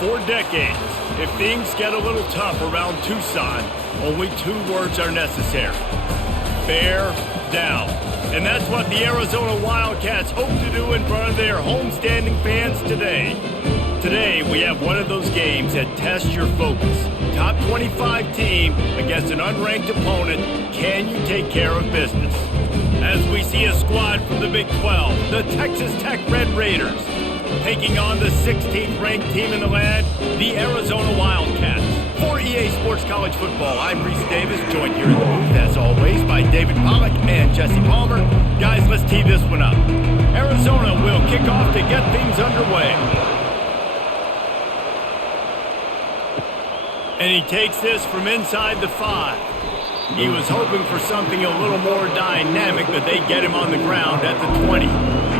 For decades, if things get a little tough around Tucson, only two words are necessary. Bear down. And that's what the Arizona Wildcats hope to do in front of their homestanding fans today. Today, we have one of those games that tests your focus. Top 25 team against an unranked opponent. Can you take care of business? As we see a squad from the Big 12, the Texas Tech Red Raiders, taking on the 16th ranked team in the land, the Arizona Wildcats. For EA Sports College Football, I'm Reese Davis, joined here in the booth, as always, by David Pollack and Jesse Palmer. Guys, let's tee this one up. Arizona will kick off to get things underway. And he takes this from inside the 5. He was hoping for something a little more dynamic, but they get him on the ground at the 20.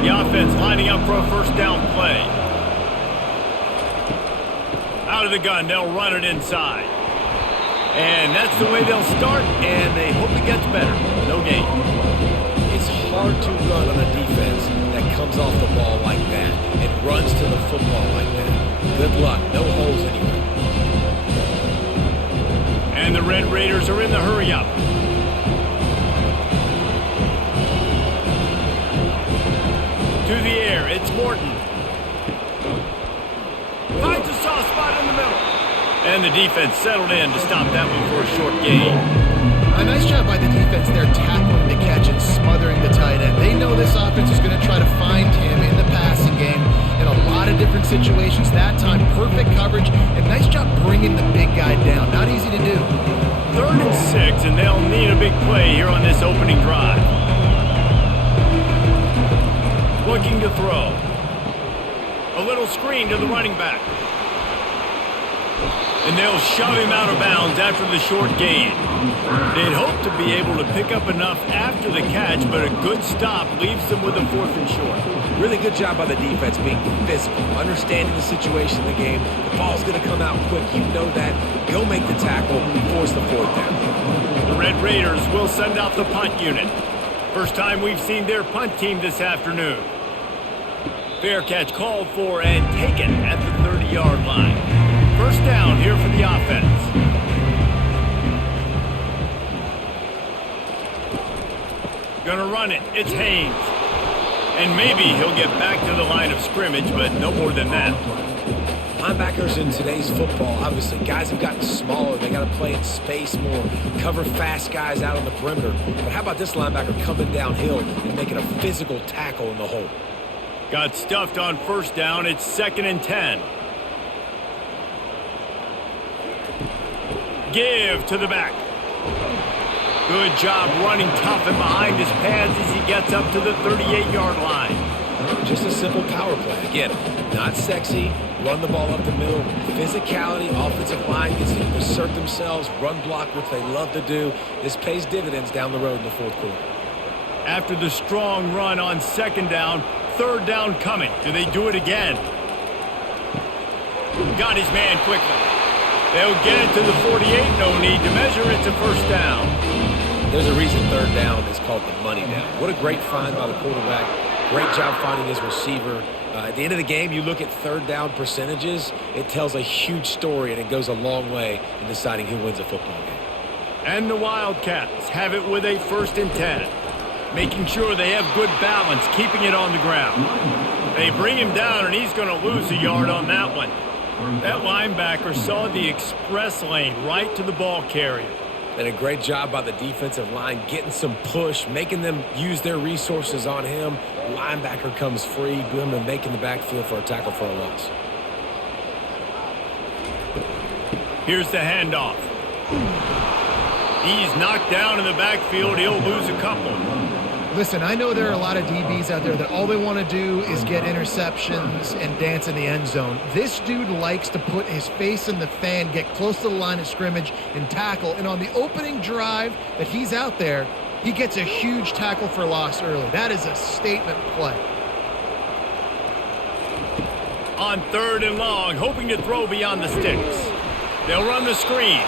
The offense lining up for a first down play. Out of the gun, they'll run it inside. And that's the way they'll start, and they hope it gets better. No gain. It's hard to run on a defense that comes off the ball like that and runs to the football like that. Good luck. No holes anywhere. And the Red Raiders are in the hurry-up. To the air, it's Morton. Finds a soft spot in the middle. And the defense settled in to stop that one for a short gain. A nice job by the defense there, tackling the catch and smothering the tight end. They know this offense is going to try to find him in the passing game in a lot of different situations. That time, perfect coverage, and nice job bringing the big guy down. Not easy to do. 3rd and 6, and they'll need a big play here on this opening drive. Looking to throw. A little screen to the running back. And they'll shove him out of bounds after the short gain. They'd hope to be able to pick up enough after the catch, but a good stop leaves them with a 4th and short. Really good job by the defense being physical, understanding the situation in the game. The ball's going to come out quick. You know that. Go make the tackle, force the 4th down. The Red Raiders will send out the punt unit. First time we've seen their punt team this afternoon. Fair catch called for and taken at the 30-yard line. First down here for the offense. Gonna run it. It's Haynes. And maybe he'll get back to the line of scrimmage, but no more than that. Linebackers in today's football, obviously, guys have gotten smaller. They got to play in space more, cover fast guys out on the perimeter. But how about this linebacker coming downhill and making a physical tackle in the hole? Got stuffed on first down. It's 2nd and 10. Give to the back. Good job running tough and behind his pads as he gets up to the 38-yard line. Just a simple power play. Again, not sexy, run the ball up the middle. Physicality, offensive line gets to assert themselves, run block, which they love to do. This pays dividends down the road in the 4th quarter. After the strong run on 2nd down, 3rd down coming. Do they do it again? Got his man quickly. They'll get it to the 48. No need to measure. It's a first down. There's a reason 3rd down is called the money down. What a great find by the quarterback. Great job finding his receiver. At the end of the game, you look at 3rd down percentages. It tells a huge story, and it goes a long way in deciding who wins a football game. And the Wildcats have it with a 1st and 10. Making sure they have good balance, keeping it on the ground. They bring him down, and he's going to lose a yard on that one. That linebacker saw the express lane right to the ball carrier. And a great job by the defensive line, getting some push, making them use their resources on him. Linebacker comes free, boom, and making the backfield for a tackle for a loss. Here's the handoff. He's knocked down in the backfield. He'll lose a couple. Listen, I know there are a lot of DBs out there that all they want to do is get interceptions and dance in the end zone. This dude likes to put his face in the fan, get close to the line of scrimmage, and tackle. And on the opening drive that he's out there, he gets a huge tackle for loss early. That is a statement play. On 3rd and long, hoping to throw beyond the sticks. They'll run the screen.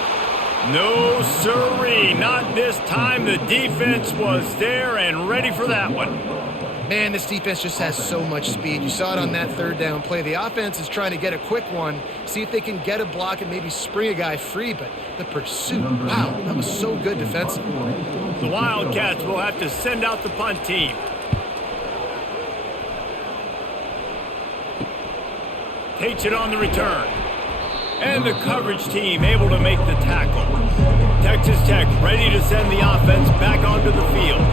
No, sirree, not this time. The defense was there and ready for that one. Man, this defense just has so much speed. You saw it on that third down play. The offense is trying to get a quick one, see if they can get a block and maybe spring a guy free, but the pursuit, wow, that was so good defensively. The Wildcats will have to send out the punt team. Takes it on the return. And the coverage team able to make the tackle. Texas Tech ready to send the offense back onto the field.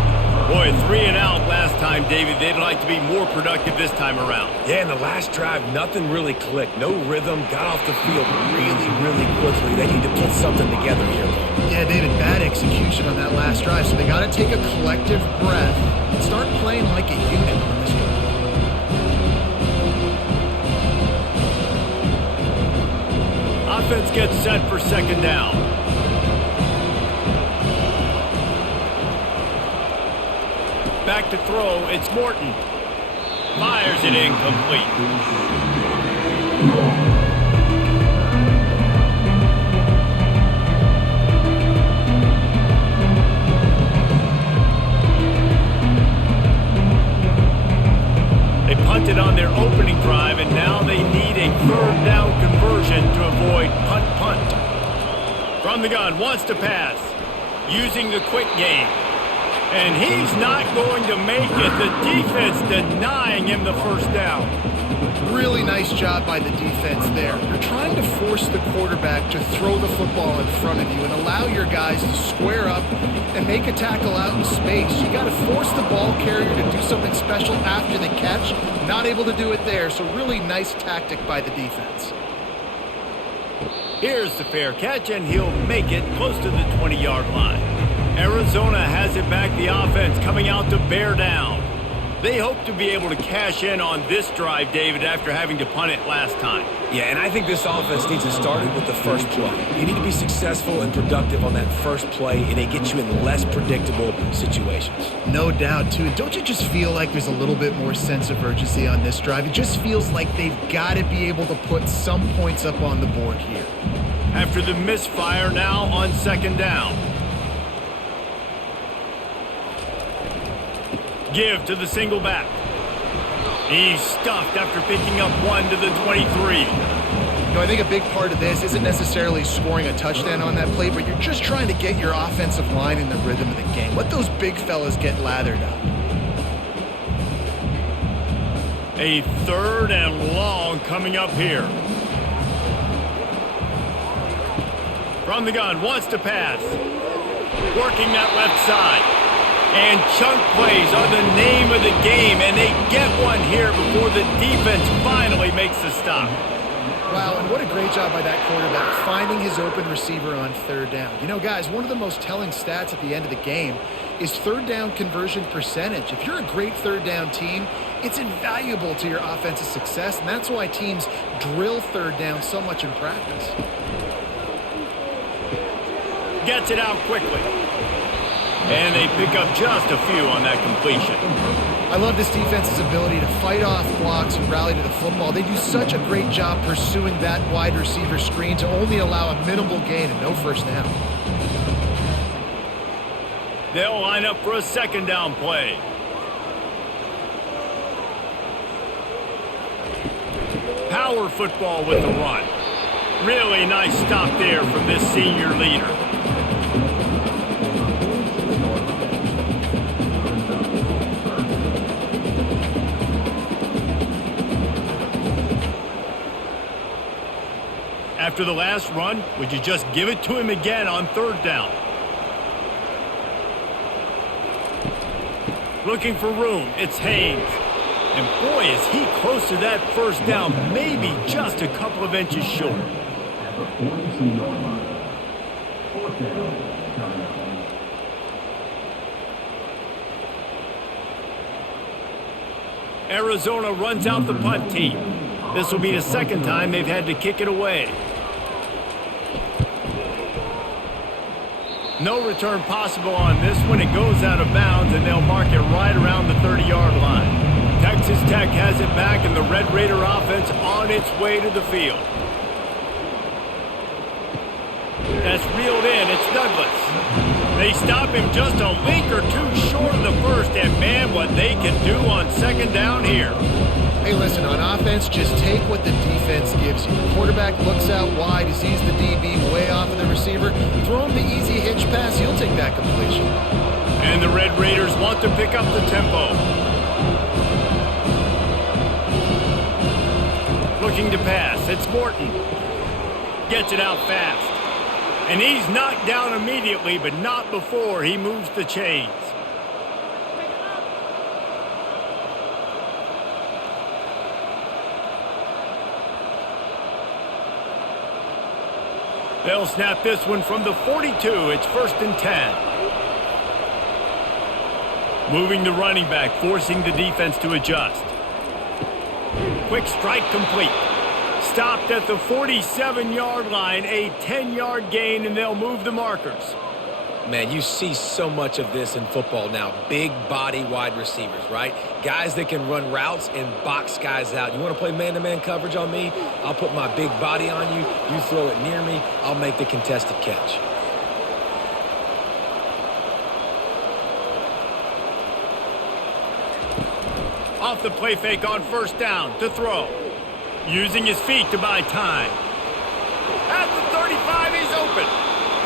Boy, 3 and out last time, David. They'd like to be more productive this time around. Yeah, in the last drive, nothing really clicked. No rhythm, got off the field really quickly. They need to put something together here. Yeah, David, bad execution on that last drive, so they got to take a collective breath and start playing like a unit on this one. Offense gets set for second down. Back to throw, it's Morton. Fires it incomplete. They punted on their opening drive, and now they need a third down conversion to avoid punt. From the gun, wants to pass, using the quick game. And he's not going to make it. The defense denying him the first down. Really nice job by the defense there. You're trying to force the quarterback to throw the football in front of you and allow your guys to square up and make a tackle out in space. You got to force the ball carrier to do something special after the catch. Not able to do it there, so really nice tactic by the defense. Here's the fair catch, and he'll make it close to the 20-yard line. Arizona has it back, the offense coming out to bear down. They hope to be able to cash in on this drive, David, after having to punt it last time. Yeah, and I think this offense needs to start it with the first play. You need to be successful and productive on that first play, and it gets you in less predictable situations. No doubt, too. Don't you just feel like there's a little bit more sense of urgency on this drive? It just feels like they've got to be able to put some points up on the board here. After the misfire, now on second down. Give to the single back. He's stuffed after picking up 1 to the 23. You know, I think a big part of this isn't necessarily scoring a touchdown on that play, but you're just trying to get your offensive line in the rhythm of the game. Let those big fellas get lathered up. A third and long coming up here. From the gun, wants to pass. Working that left side. And chunk plays are the name of the game, and they get one here before the defense finally makes the stop. Wow, and what a great job by that quarterback, finding his open receiver on third down. You know, guys, one of the most telling stats at the end of the game is third down conversion percentage. If you're a great third down team, it's invaluable to your offensive success, and that's why teams drill third down so much in practice. Gets it out quickly. And they pick up just a few on that completion. I love this defense's ability to fight off blocks and rally to the football. They do such a great job pursuing that wide receiver screen to only allow a minimal gain and no first down. They'll line up for a second down play. Power football with the run. Really nice stop there from this senior leader. After the last run, would you just give it to him again on third down? Looking for room, it's Haynes. And boy, is he close to that first down, maybe just a couple of inches short. Arizona runs out the punt team. This will be the second time they've had to kick it away. No return possible on this one. It goes out of bounds, and they'll mark it right around the 30-yard line. Texas Tech has it back, and the Red Raider offense on its way to the field. That's reeled in. It's Douglas. They stop him just a link or two short of the first, and man, what they can do on second down here. Hey, listen, on offense, just take what the defense gives you. The quarterback looks out wide, he sees the DB way off of the receiver. Throw him the easy hitch pass, he'll take that completion. And the Red Raiders want to pick up the tempo. Looking to pass, it's Morton. Gets it out fast. And he's knocked down immediately, but not before he moves the chains. They'll snap this one from the 42. It's 1st and 10. Moving the running back, forcing the defense to adjust. Quick strike complete. Stopped at the 47-yard line, a 10-yard gain, and they'll move the markers. Man, you see so much of this in football now. Big body wide receivers, right? Guys that can run routes and box guys out. You want to play man-to-man coverage on me? I'll put my big body on you. You throw it near me, I'll make the contested catch. Off the play fake on 1st down to throw. Using his feet to buy time. At the 35, he's open.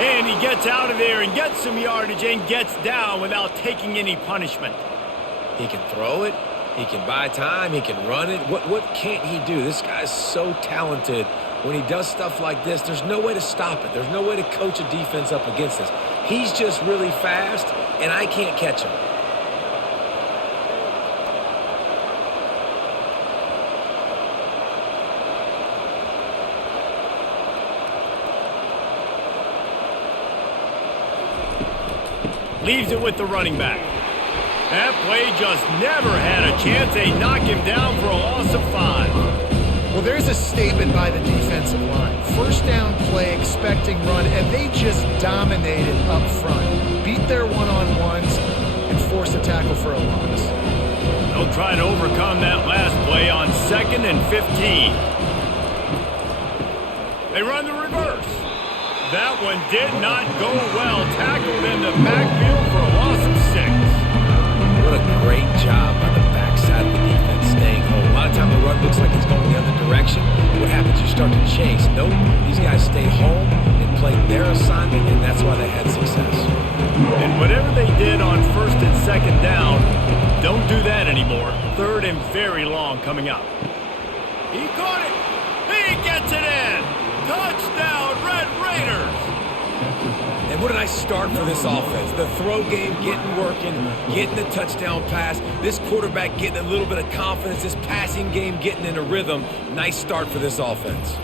And he gets out of there and gets some yardage and gets down without taking any punishment. He can throw it. He can buy time. He can run it. What can't he do? This guy's so talented. When he does stuff like this, there's no way to stop it. There's no way to coach a defense up against this. He's just really fast, and I can't catch him. Leaves it with the running back. That play just never had a chance. They knock him down for a loss of 5. Well, there's a statement by the defensive line. 1st down play, expecting run, and they just dominated up front. Beat their one-on-ones and forced a tackle for a loss. They'll try to overcome that last play on 2nd and 15. They run the reverse. That one did not go well. Tackled in the backfield for a loss of 6. What a great job by the backside of the defense staying home. A lot of time the run looks like it's going the other direction. What happens? You start to chase. Nope. These guys stayed home and played their assignment, and that's why they had success. And whatever they did on 1st and 2nd down, don't do that anymore. 3rd and very long coming up. He caught it. He gets it in. Touchdown, Red Raiders! And what a nice start for this offense. The throw game getting working, getting the touchdown pass. This quarterback getting a little bit of confidence. This passing game getting in a rhythm. Nice start for this offense.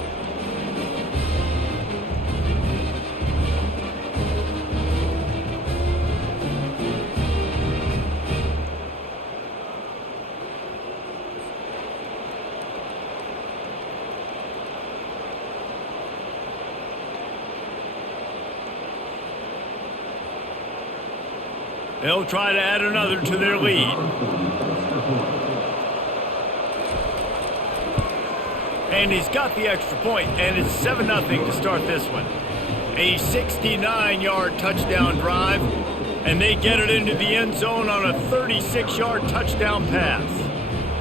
They'll try to add another to their lead. And he's got the extra point, and it's 7-0 to start this one. A 69-yard touchdown drive, and they get it into the end zone on a 36-yard touchdown pass.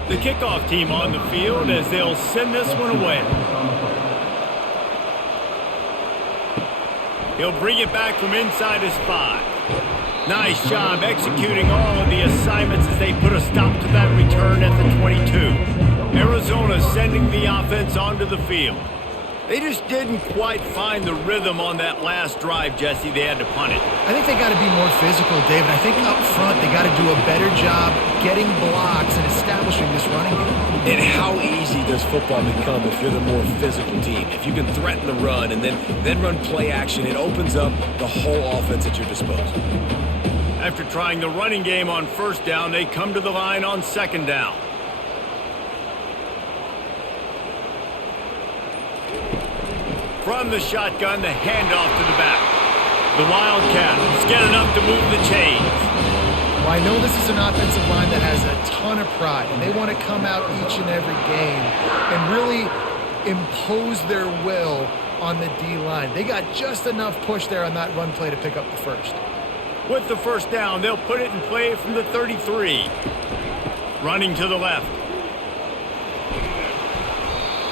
The kickoff team on the field as they'll send this one away. He'll bring it back from inside his 5. Nice job executing all of the assignments as they put a stop to that return at the 22. Arizona sending the offense onto the field. They just didn't quite find the rhythm on that last drive, Jesse. They had to punt it. I think they got to be more physical, David. I think up front they got to do a better job getting blocks and establishing this running game. And how easy does football become if you're the more physical team? If you can threaten the run and then run play action, it opens up the whole offense at your disposal. After trying the running game on 1st down, they come to the line on 2nd down. From the shotgun, the handoff to the back. The Wildcats get enough to move the chains. Well, I know this is an offensive line that has a ton of pride, and they want to come out each and every game and really impose their will on the D-line. They got just enough push there on that run play to pick up the first. With the first down, they'll put it in play from the 33. Running to the left.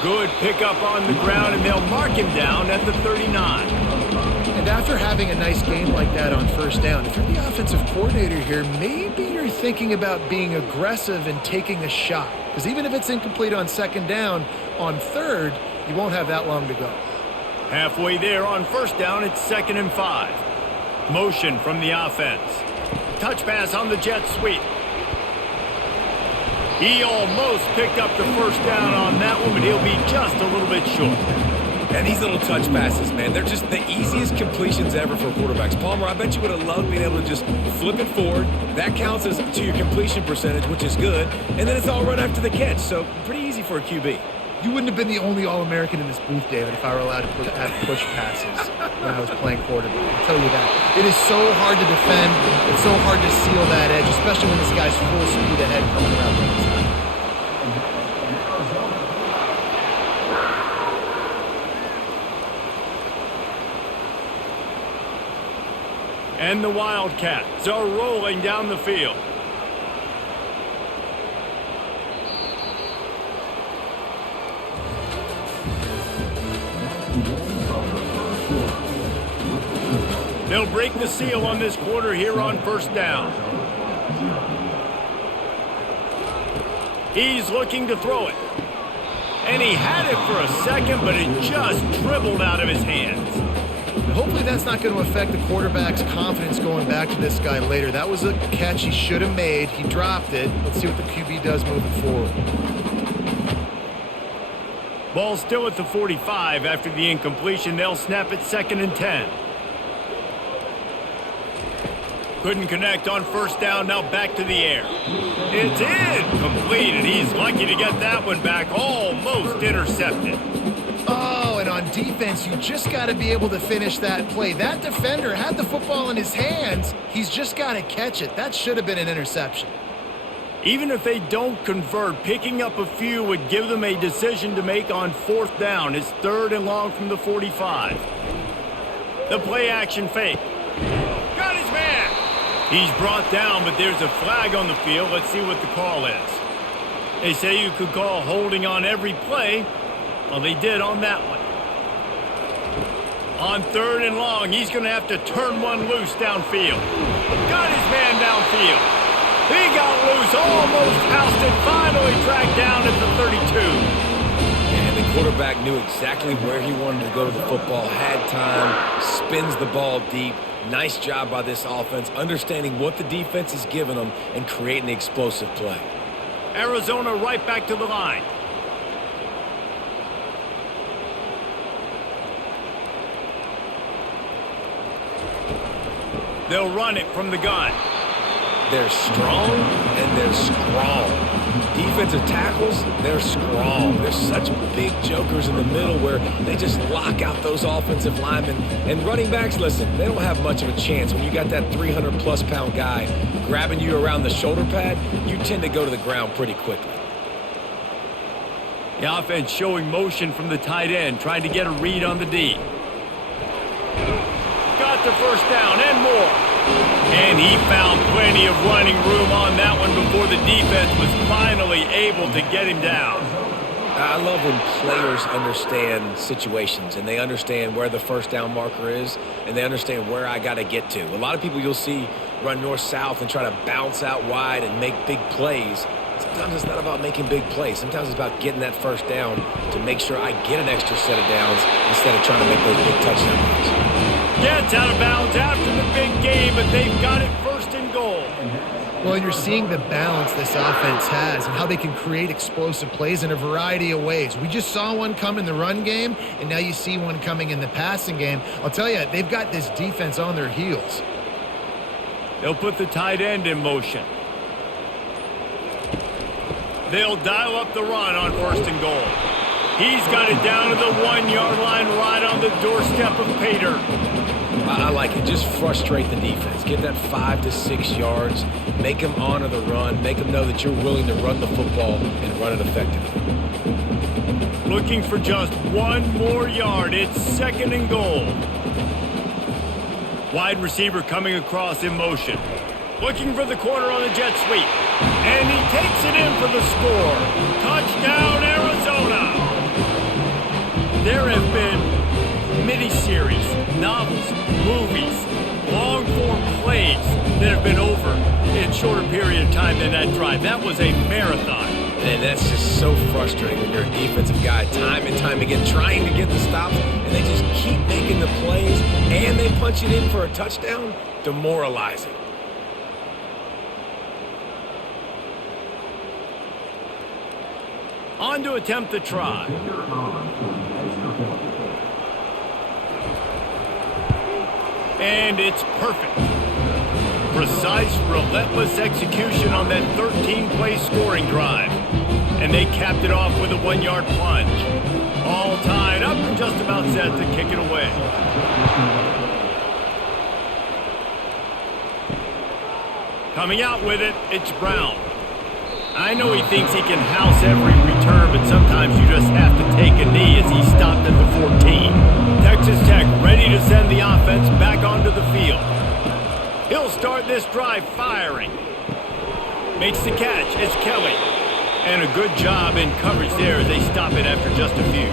Good pickup on the ground, and they'll mark him down at the 39. And after having a nice game like that on first down, if you're the offensive coordinator here, maybe you're thinking about being aggressive and taking a shot. Because even if it's incomplete on second down, on third, you won't have that long to go. Halfway there on first down, it's 2nd and 5. Motion from the offense. Touch pass on the jet sweep. He almost picked up the first down on that one, but he'll be just a little bit short. And these little touch passes, man, they're just the easiest completions ever for quarterbacks. Palmer, I bet you would have loved being able to just flip it forward. That counts as to your completion percentage, which is good. And then it's all right after the catch, so pretty easy for a QB. You wouldn't have been the only All-American in this booth, David, if I were allowed to have push passes when I was playing quarterback. I'll tell you that. It is so hard to defend. It's so hard to seal that edge, especially when this guy's full speed ahead coming around the inside. And the Wildcats are rolling down the field. They'll break the seal on this quarter here on first down. He's looking to throw it. And he had it for a second, but it just dribbled out of his hands. Hopefully that's not going to affect the quarterback's confidence going back to this guy later. That was a catch he should have made. He dropped it. Let's see what the QB does moving forward. Ball still at the 45 after the incompletion. They'll snap it 2nd and 10. Couldn't connect on first down. Now back to the air. It's incomplete, and he's lucky to get that one back. Almost intercepted. Oh, and on defense, you just got to be able to finish that play. That defender had the football in his hands. He's just got to catch it. That should have been an interception. Even if they don't convert, picking up a few would give them a decision to make on fourth down. It's 3rd and long from the 45. The play action fake. Got his man. He's brought down, but there's a flag on the field. Let's see what the call is. They say you could call holding on every play. Well, they did on that one. On 3rd and long, he's going to have to turn one loose downfield. Got his man downfield. He got loose, almost housed it, finally tracked down at the 32. And the quarterback knew exactly where he wanted to go to the football, had time, spins the ball deep. Nice job by this offense, understanding what the defense is giving them and creating the explosive play. Arizona right back to the line. They'll run it from the gun. They're strong and they're strong. Defensive tackles, they're strong. They're such big jokers in the middle where they just lock out those offensive linemen. And running backs, listen, they don't have much of a chance. When you got that 300-plus pound guy grabbing you around the shoulder pad, you tend to go to the ground pretty quickly. The offense showing motion from the tight end, trying to get a read on the D. Got the first down and more. And he found plenty of running room on that one before the defense was finally able to get him down. I love when players understand situations and they understand where the first down marker is and they understand where I got to get to. A lot of people you'll see run north-south and try to bounce out wide and make big plays. Sometimes it's not about making big plays. Sometimes it's about getting that first down to make sure I get an extra set of downs instead of trying to make those big touchdown runs. Gets out of bounds after the big game, but they've got it 1st and goal. Well, and you're seeing the balance this offense has and how they can create explosive plays in a variety of ways. We just saw one come in the run game, and now you see one coming in the passing game. I'll tell you, they've got this defense on their heels. They'll put the tight end in motion. They'll dial up the run on 1st and goal. He's got it down to the 1-yard line right on the doorstep of Pater. I like it. Just frustrate the defense. Get that 5 to 6 yards. Make them honor the run. Make them know that you're willing to run the football and run it effectively. Looking for just one more yard. It's 2nd and goal. Wide receiver coming across in motion. Looking for the corner on the jet sweep. And he takes it in for the score. Touchdown, Arizona! There have been miniseries, novels, movies, long-form plays that have been over in shorter period of time than that drive. That was a marathon. And that's just so frustrating when you're a defensive guy, time and time again, trying to get the stops, and they just keep making the plays, and they punch it in for a touchdown. Demoralizing. On to attempt the try. And it's perfect. Precise, relentless execution on that 13-play scoring drive. And they capped it off with a 1-yard plunge. All tied up and just about set to kick it away. Coming out with it, it's Brown. I know he thinks he can house every return, but sometimes you just have to take a knee as he stopped at the 14. Texas Tech ready to send the offense back onto the field. He'll start this drive firing. Makes the catch. It's Kelly. And a good job in coverage there as they stop it after just a few.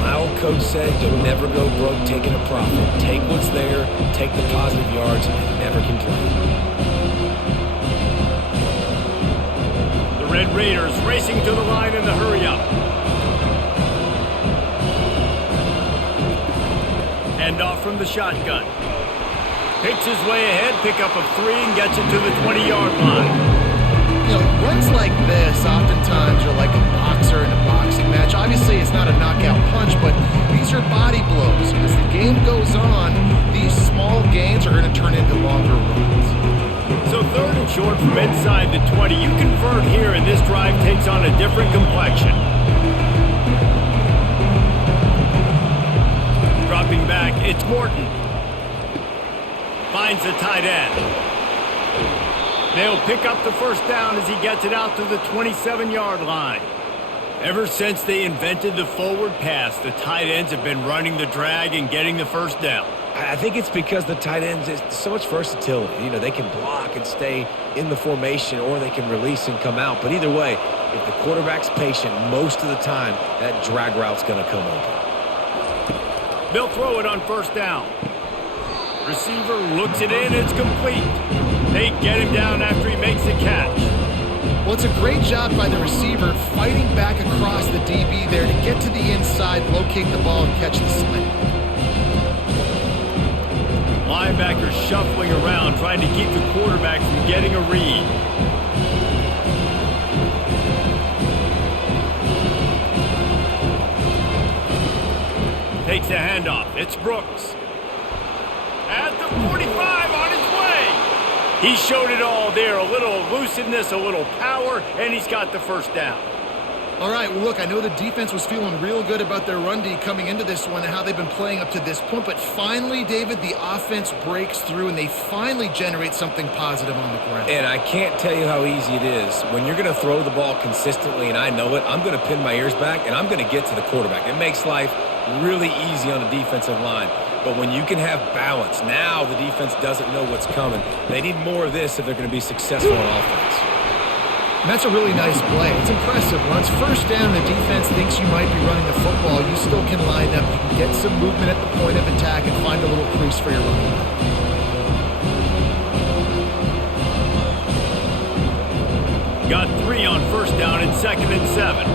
My old coach said you'll never go broke taking a profit. Take what's there, take the positive yards, and never complain. Red Raiders racing to the line in the hurry-up. Hand off from the shotgun. Picks his way ahead, pick up of 3, and gets it to the 20-yard line. You know, runs like this oftentimes are like a boxer in a boxing match. Obviously, it's not a knockout punch, but these are body blows. As the game goes on, these small gains are going to turn into longer runs. So 3rd and short from inside the 20. You convert here, and this drive takes on a different complexion. Dropping back, it's Morton. Finds the tight end. They'll pick up the first down as he gets it out to the 27-yard line. Ever since they invented the forward pass, the tight ends have been running the drag and getting the first down. I think it's because the tight ends is so much versatility. You know, they can block and stay in the formation, or they can release and come out. But either way, if the quarterback's patient, most of the time, that drag route's going to come open. They'll throw it on first down. Receiver looks it in, it's complete. They get him down after he makes the catch. Well, it's a great job by the receiver fighting back across the DB there to get to the inside, locate the ball, and catch the slant. Linebackers shuffling around, trying to keep the quarterback from getting a read. Takes a handoff. It's Brooks. At the 45 on his way. He showed it all there. A little elusiveness, a little power, and he's got the first down. All right, well, look, I know the defense was feeling real good about their run D coming into this one and how they've been playing up to this point, but finally, David, the offense breaks through and they finally generate something positive on the ground. And I can't tell you how easy it is. When you're going to throw the ball consistently, and I know it, I'm going to pin my ears back, and I'm going to get to the quarterback. It makes life really easy on the defensive line. But when you can have balance, now the defense doesn't know what's coming. They need more of this if they're going to be successful on offense. And that's a really nice play. It's impressive. Once first down, the defense thinks you might be running the football. You still can line up. You can get some movement at the point of attack and find a little crease for your running back. Got 3 on first down and 2nd and 7.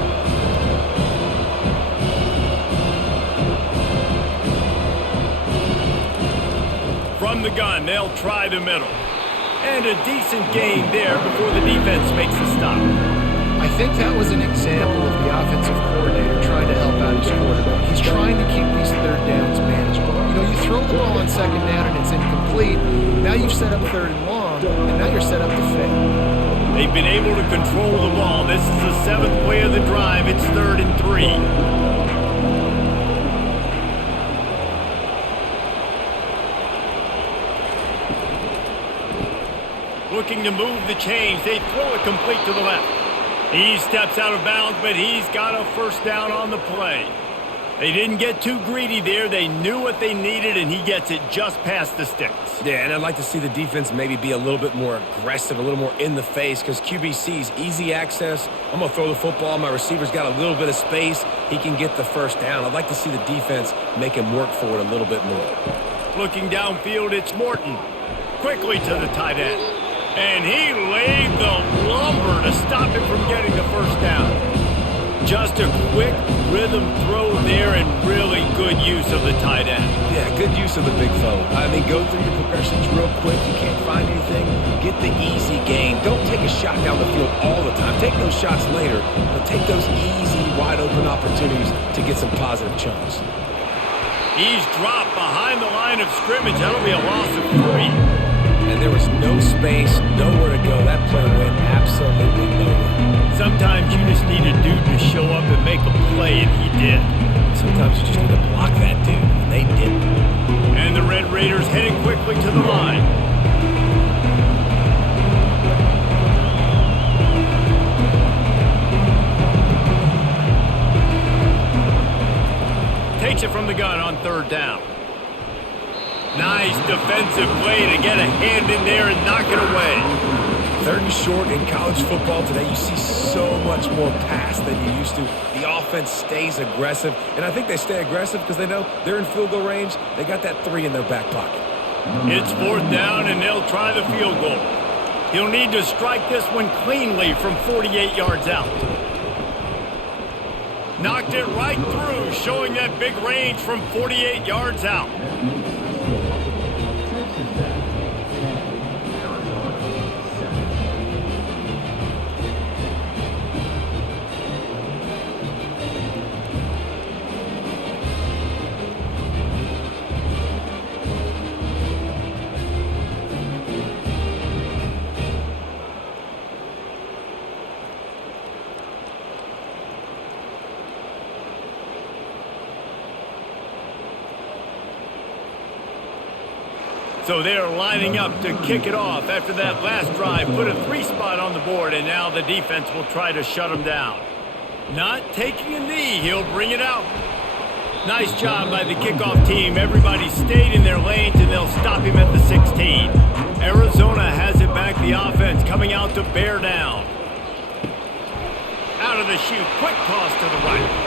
From the gun, they'll try the middle. And a decent gain there before the defense makes a stop. I think that was an example of the offensive coordinator trying to help out his quarterback. He's trying to keep these third downs manageable. You know, you throw the ball on second down and it's incomplete. Now you've set up 3rd and long, and now you're set up to fail. They've been able to control the ball. This is the 7th play of the drive. It's 3rd and 3. Looking to move the chains. They throw it complete to the left. He steps out of bounds, but he's got a first down on the play. They didn't get too greedy there. They knew what they needed, and he gets it just past the sticks. Yeah, and I'd like to see the defense maybe be a little bit more aggressive, a little more in the face, because QB sees easy access. I'm going to throw the football. My receiver's got a little bit of space. He can get the first down. I'd like to see the defense make him work for it a little bit more. Looking downfield, it's Morton. Quickly to the tight end. And he laid the lumber to stop him from getting the first down. Just a quick rhythm throw there and really good use of the tight end. Yeah, good use of the big fellow. I mean, go through your progressions real quick. You can't find anything, get the easy gain. Don't take a shot down the field all the time. Take those shots later, but take those easy, wide-open opportunities to get some positive chunks. He's dropped behind the line of scrimmage. That'll be a loss of 3. And there was no space, nowhere to go. That play went absolutely nowhere. Sometimes you just need a dude to show up and make a play, and he did. Sometimes you just need to block that dude, and they didn't. And the Red Raiders heading quickly to the line. Takes it from the gun on third down. Nice defensive play to get a hand in there and knock it away. Third and short in college football today, you see so much more pass than you used to. The offense stays aggressive, and I think they stay aggressive because they know they're in field goal range. They got that 3 in their back pocket. It's fourth down, and they'll try the field goal. He'll need to strike this one cleanly from 48 yards out. Knocked it right through, showing that big range from 48 yards out. So they're lining up to kick it off after that last drive. Put a 3 spot on the board, and now the defense will try to shut him down. Not taking a knee. He'll bring it out. Nice job by the kickoff team. Everybody stayed in their lanes, and they'll stop him at the 16. Arizona has it back. The offense coming out to bear down. Out of the chute. Quick toss to the right.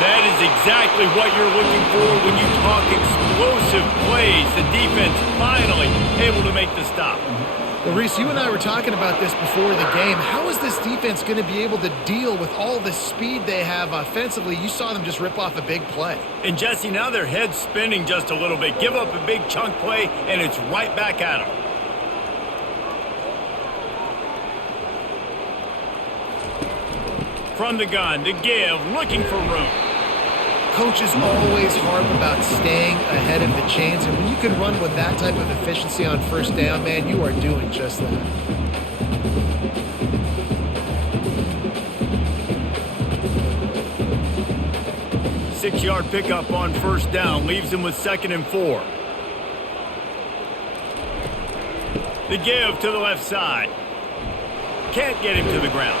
That is exactly what you're looking for when you talk explosive plays. The defense finally able to make the stop. Well, Reese, you and I were talking about this before the game. How is this defense going to be able to deal with all the speed they have offensively? You saw them just rip off a big play. And, Jesse, now their head's spinning just a little bit. Give up a big chunk play, and it's right back at them. From the gun to give, looking for room. Coaches always harp about staying ahead of the chains, and when you can run with that type of efficiency on first down, man, you are doing just that. Six-yard pickup on first down, leaves him with 2nd and 4. The give to the left side. Can't get him to the ground.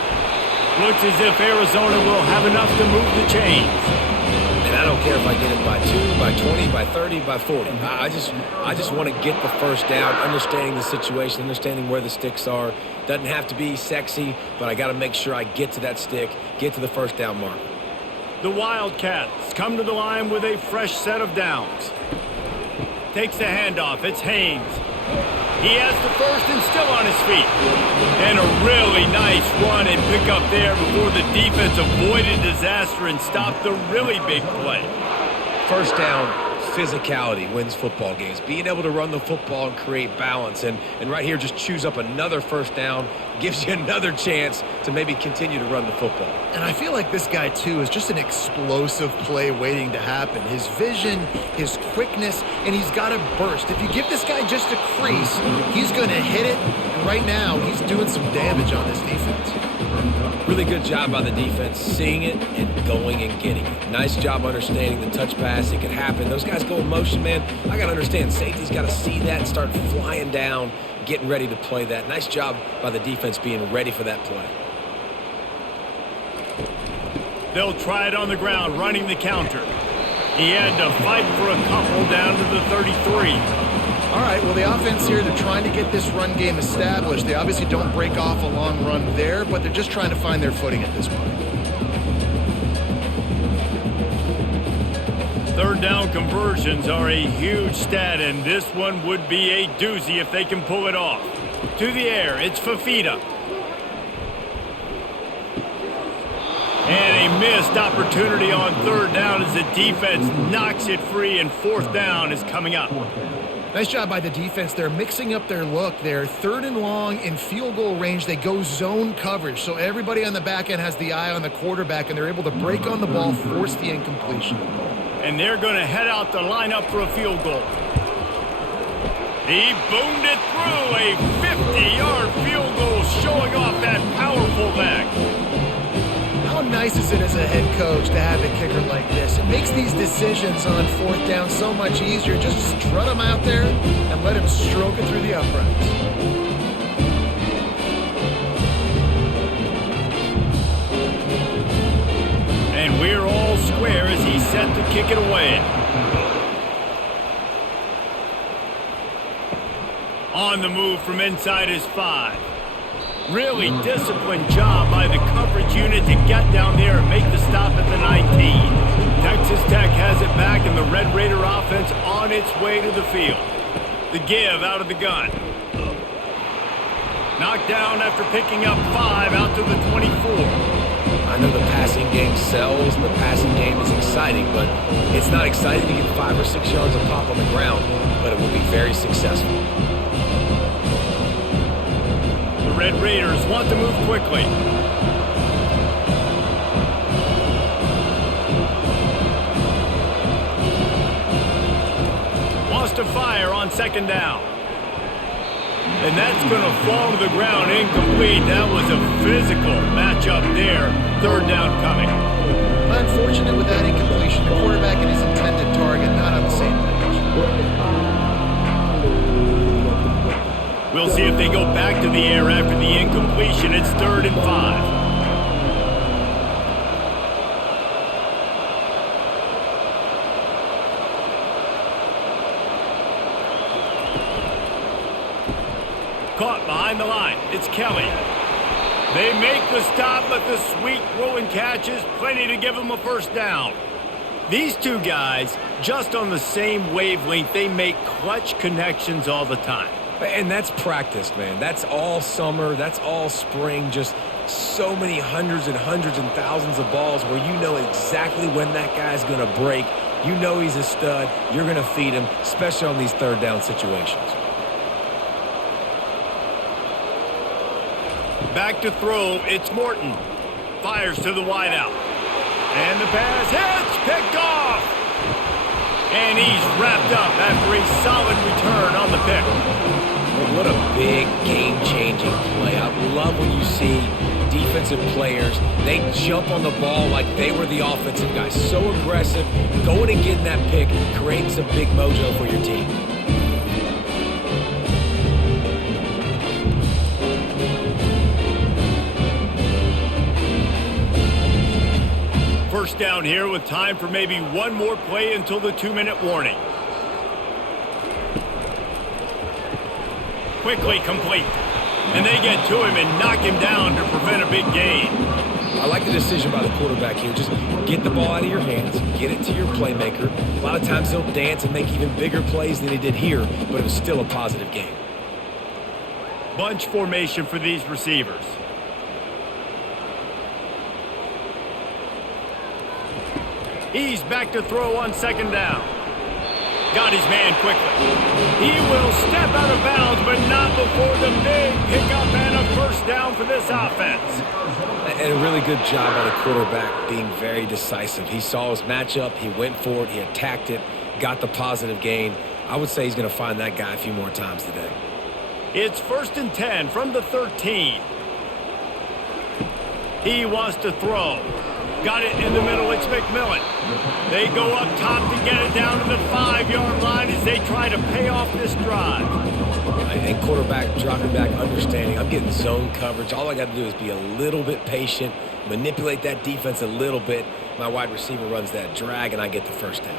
Looks as if Arizona will have enough to move the chains. And I don't care if I get it by 2, by 20, by 30, by 40. I just want to get the first down, understanding the situation, understanding where the sticks are. Doesn't have to be sexy, but I got to make sure I get to that stick, get to the first down mark. The Wildcats come to the line with a fresh set of downs. Takes the handoff. It's Haynes. He has the first and still on his feet. And a really nice run and pick up there before the defense avoided disaster and stopped the really big play. First down, physicality wins football games. Being able to run the football and create balance. And right here, just choose up another first down. Gives you another chance to maybe continue to run the football. And I feel like this guy, too, is just an explosive play waiting to happen. His vision, his quickness, and he's got a burst. If you give this guy just a crease, he's going to hit it. And right now, he's doing some damage on this defense. Really good job by the defense, seeing it and going and getting it. Nice job understanding the touch pass. It could happen. Those guys go in motion, man. I got to understand, safety's got to see that and start flying down, getting ready to play that. Nice job by the defense being ready for that play. They'll try it on the ground, running the counter. He had to fight for a couple down to the 33. All right, well, the offense here, they're trying to get this run game established. They obviously don't break off a long run there, but they're just trying to find their footing at this point. Third down conversions are a huge stat, and this one would be a doozy if they can pull it off. To the air, it's Fifita. And a missed opportunity on third down as the defense knocks it free, and fourth down is coming up. Nice job by the defense. They're mixing up their look there. Third and long in field goal range. They go zone coverage. So everybody on the back end has the eye on the quarterback, and they're able to break on the ball, force the incompletion. And they're going to head out the line up for a field goal. He boomed it through, a 50-yard field goal, showing off that powerful leg. How nice is it as a head coach to have a kicker like this? It makes these decisions on fourth down so much easier. Just strut him out there and let him stroke it through the uprights. And we're all square as he's set to kick it away. On the move from inside his 5. Really disciplined job by the coverage unit to get down there and make the stop at the 19. Texas Tech has it back, and the Red Raider offense on its way to the field. The give out of the gun. Knocked down after picking up 5 out to the 24. I know the passing game sells, and the passing game is exciting, but it's not exciting to get 5 or 6 yards of pop on the ground, but it will be very successful. The Red Raiders want to move quickly. Wants to fire on second down. And that's going to fall to the ground incomplete. That was a physical matchup there. Third down coming. Unfortunate with that incompletion. The quarterback and his intended target not on the same page. We'll see if they go back to the air after the incompletion. It's 3rd and 5. Caught behind the line. It's Kelly. They make the stop, but the sweet throw and catch is plenty to give them a first down. These two guys, just on the same wavelength, they make clutch connections all the time. And that's practice, man. That's all summer. That's all spring. Just so many hundreds and thousands of balls where you know exactly when that guy's going to break. You know he's a stud. You're going to feed him, especially on these third down situations. Back to throw. It's Morton. Fires to the wideout. And the pass hits. Picked off. And he's wrapped up after a solid return on the pick. What a big game-changing play. I love when you see defensive players, they jump on the ball like they were the offensive guys. So aggressive, going and getting that pick, creating some big mojo for your team. First down here with time for maybe one more play until the 2-minute warning. Quickly complete. And they get to him and knock him down to prevent a big gain. I like the decision by the quarterback here. Just get the ball out of your hands, get it to your playmaker. A lot of times he'll dance and make even bigger plays than he did here, but it was still a positive game. Bunch formation for these receivers. He's back to throw on second down. Got his man quickly. He will step out of bounds, but not before the big pickup and a first down for this offense. And a really good job by the quarterback being very decisive. He saw his matchup, he went for it, he attacked it, got the positive gain. I would say he's going to find that guy a few more times today. It's 1st and 10 from the 13. He wants to throw. Got it in the middle. It's McMillan. They go up top to get it down to the 5-yard line as they try to pay off this drive. I think quarterback dropping back, understanding. I'm getting zone coverage. All I got to do is be a little bit patient, manipulate that defense a little bit. My wide receiver runs that drag, and I get the first down.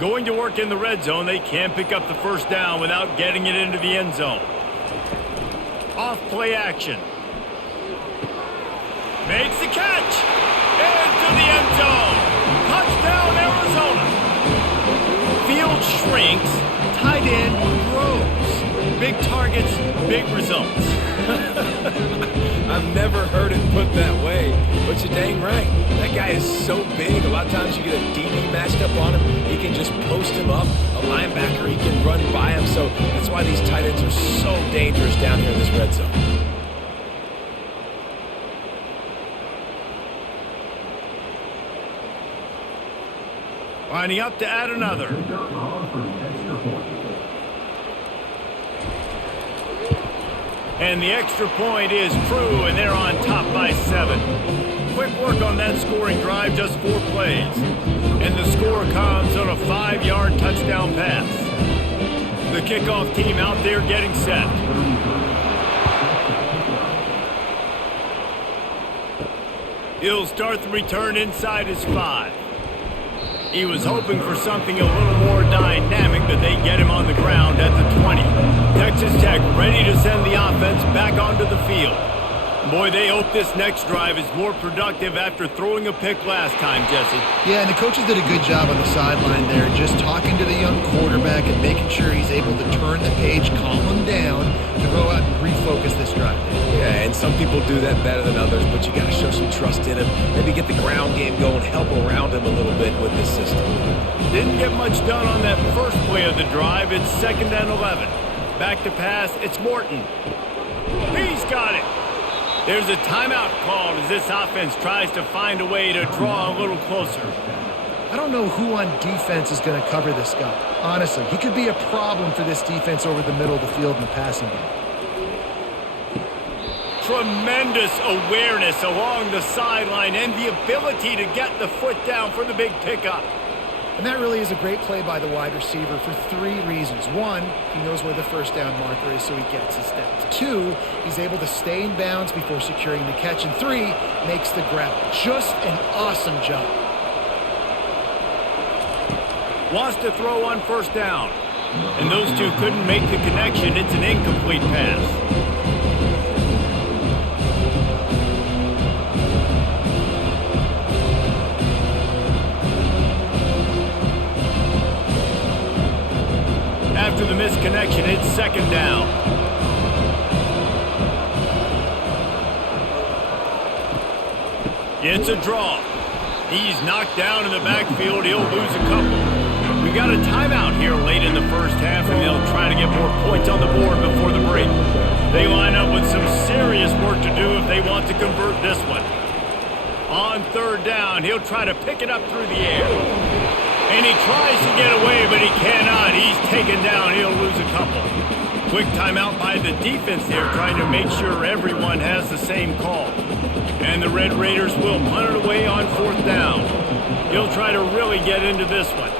Going to work in the red zone. They can't pick up the first down without getting it into the end zone. Off play action. Makes the catch. Into the end zone. Touchdown, Arizona. Field shrinks. Tight end grows. Big targets, big results. I've never heard it put that way, but you're dang right. That guy is so big. A lot of times you get a DB matched up on him. He can just post him up. A linebacker, he can run by him. So that's why these tight ends are so dangerous down here in this red zone. Lining up to add another. And the extra point is true, and they're on top by 7. Quick work on that scoring drive, just 4 plays. And the score comes on a 5-yard touchdown pass. The kickoff team out there getting set. He'll start the return inside his 5. He was hoping for something a little more dynamic, but they get him on the ground at the 20. Texas Tech ready to send the offense back onto the field. Boy, they hope this next drive is more productive after throwing a pick last time, Jesse. Yeah, and the coaches did a good job on the sideline there, just talking to the young quarterback and making sure he's able to turn the page, calm him down, to go out and refocus this drive. Yeah, and some people do that better than others, but you got to show some trust in him. Maybe get the ground game going, help around him a little bit with this system. Didn't get much done on that first play of the drive. It's 2nd and 11. Back to pass. It's Morton. He's got it. There's a timeout called as this offense tries to find a way to draw a little closer. I don't know who on defense is going to cover this guy. Honestly, he could be a problem for this defense over the middle of the field in the passing game. Tremendous awareness along the sideline and the ability to get the foot down for the big pickup. And that really is a great play by the wide receiver for 3 reasons. 1, he knows where the first down marker is, so he gets his steps. 2, he's able to stay in bounds before securing the catch. And 3, makes the grab. Just an awesome job. Wants to throw on first down. And those two couldn't make the connection. It's an incomplete pass. After the missed connection, it's 2nd down. It's a draw. He's knocked down in the backfield. He'll lose a couple. We got a timeout here late in the first half, and they'll try to get more points on the board before the break. They line up with some serious work to do if they want to convert this one. On 3rd down, he'll try to pick it up through the air. And he tries to get away, but he cannot. He's taken down. He'll lose a couple. Quick timeout by the defense there, trying to make sure everyone has the same call. And the Red Raiders will punt it away on 4th down. He'll try to really get into this one.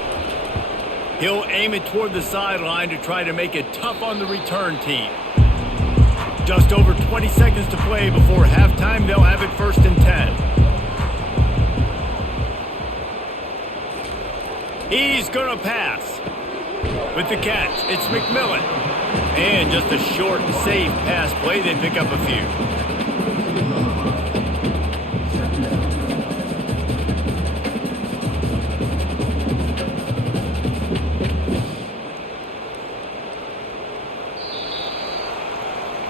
He'll aim it toward the sideline to try to make it tough on the return team. Just over 20 seconds to play before halftime. They'll have it 1st and 10. He's going to pass. With the catch, it's McMillan. And just a short, safe pass play. They pick up a few.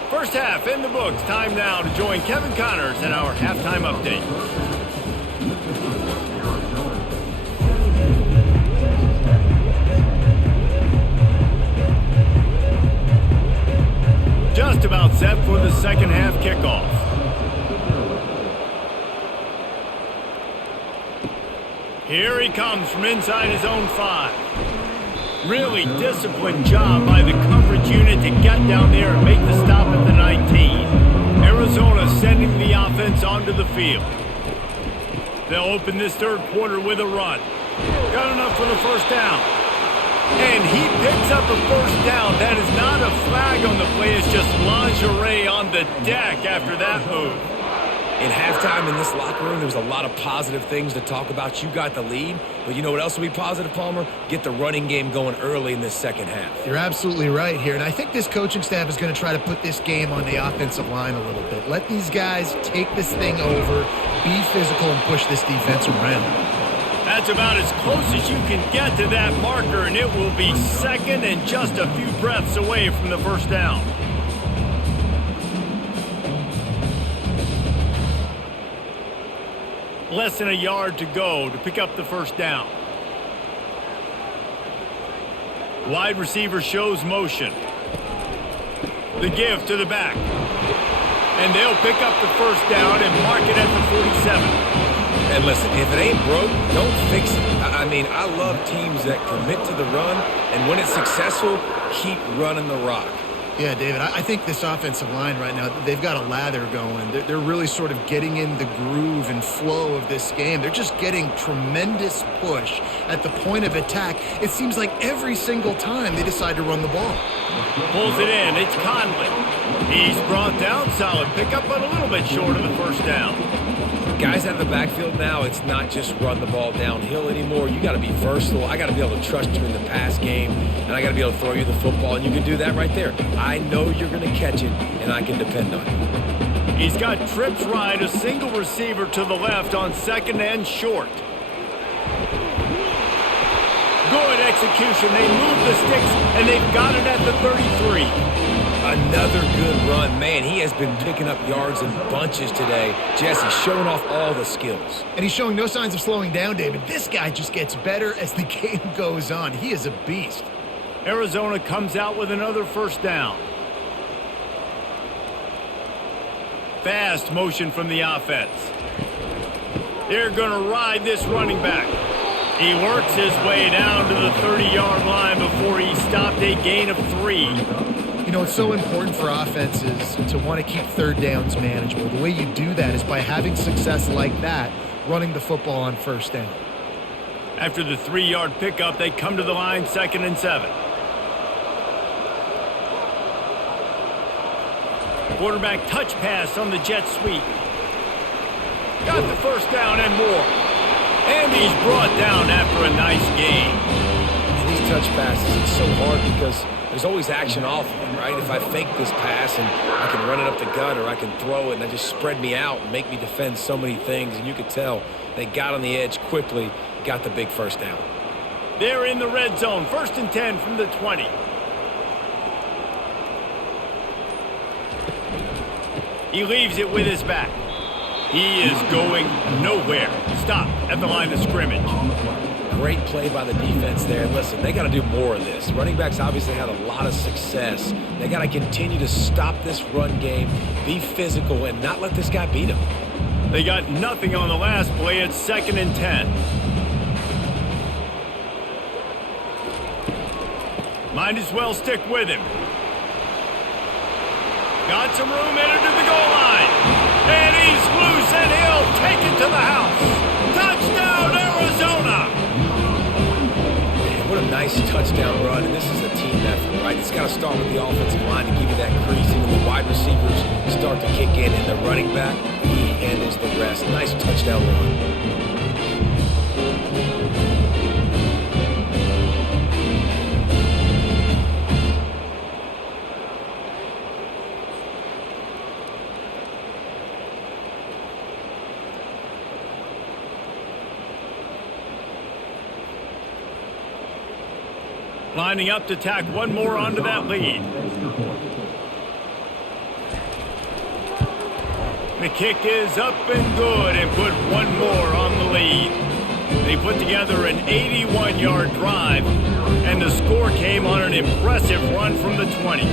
First half in the books. Time now to join Kevin Connors in our halftime update. Just about set for the second half kickoff. Here he comes from inside his own 5. Really disciplined job by the coverage unit to get down there and make the stop at the 19. Arizona sending the offense onto the field. They'll open this third quarter with a run. Got enough for the first down. And he picks up a first down. That is not a flag on the play. It's just lingerie on the deck after that move. In halftime in this locker room, there was a lot of positive things to talk about. You got the lead, but you know what else will be positive, Palmer? Get the running game going early in this second half. You're absolutely right here, and I think this coaching staff is going to try to put this game on the offensive line a little bit. Let these guys take this thing over, be physical, and push this defense around. That's about as close as you can get to that marker, and it will be second and just a few breaths away from the first down. Less than a yard to go to pick up the first down. Wide receiver shows motion. The give to the back. And they'll pick up the first down and mark it at the 47. And listen, if it ain't broke, don't fix it. I mean, I love teams that commit to the run, and when it's successful, keep running the rock. Yeah, David, I think this offensive line right now, they've got a lather going. They're really sort of getting in the groove and flow of this game. They're just getting tremendous push at the point of attack. It seems like every single time they decide to run the ball. Pulls it in. It's Conley. He's brought down. Solid pickup, but a little bit short of the first down. Guys out of the backfield now, it's not just run the ball downhill anymore. You got to be versatile. I got to be able to trust you in the pass game, and I got to be able to throw you the football, and you can do that right there. I know you're going to catch it, and I can depend on you. He's got trips right, a single receiver to the left on second and short. Good execution. They move the sticks, and they've got it at the 33. Another good run. Man, he has been picking up yards in bunches today. Jesse showing off all the skills. And he's showing no signs of slowing down, David. This guy just gets better as the game goes on. He is a beast. Arizona comes out with another first down. Fast motion from the offense. They're going to ride this running back. He works his way down to the 30-yard line before he stopped a gain of 3. You know, it's so important for offenses to want to keep third downs manageable. The way you do that is by having success like that, running the football on first down. After the 3-yard pickup, they come to the line, 2nd and 7. Quarterback touch pass on the jet sweep. Got the first down and more. And he's brought down after a nice gain. And these touch passes, it's so hard because there's always action off of it, right? If I fake this pass and I can run it up the gut or I can throw it and they just spread me out and make me defend so many things. And you could tell they got on the edge quickly, got the big first down. They're in the red zone. 1st and 10 from the 20. He leaves it with his back. He is going nowhere. Stop at the line of scrimmage. Great play by the defense there. Listen, they got to do more of this. Running backs obviously had a lot of success. They got to continue to stop this run game, be physical, and not let this guy beat them. They got nothing on the last play. It's 2nd and 10. Might as well stick with him. Got some room, entered to the goal line. And he's loose, and he'll take it to the house. Touchdown, Arizona! What a nice touchdown run, and this is a team effort, right? It's got to start with the offensive line to give you that creasing, and the wide receivers start to kick in, and the running back, he handles the rest. Nice touchdown run. Lining up to tack one more onto that lead. The kick is up and good and put one more on the lead. They put together an 81-yard drive, and the score came on an impressive run from the 20.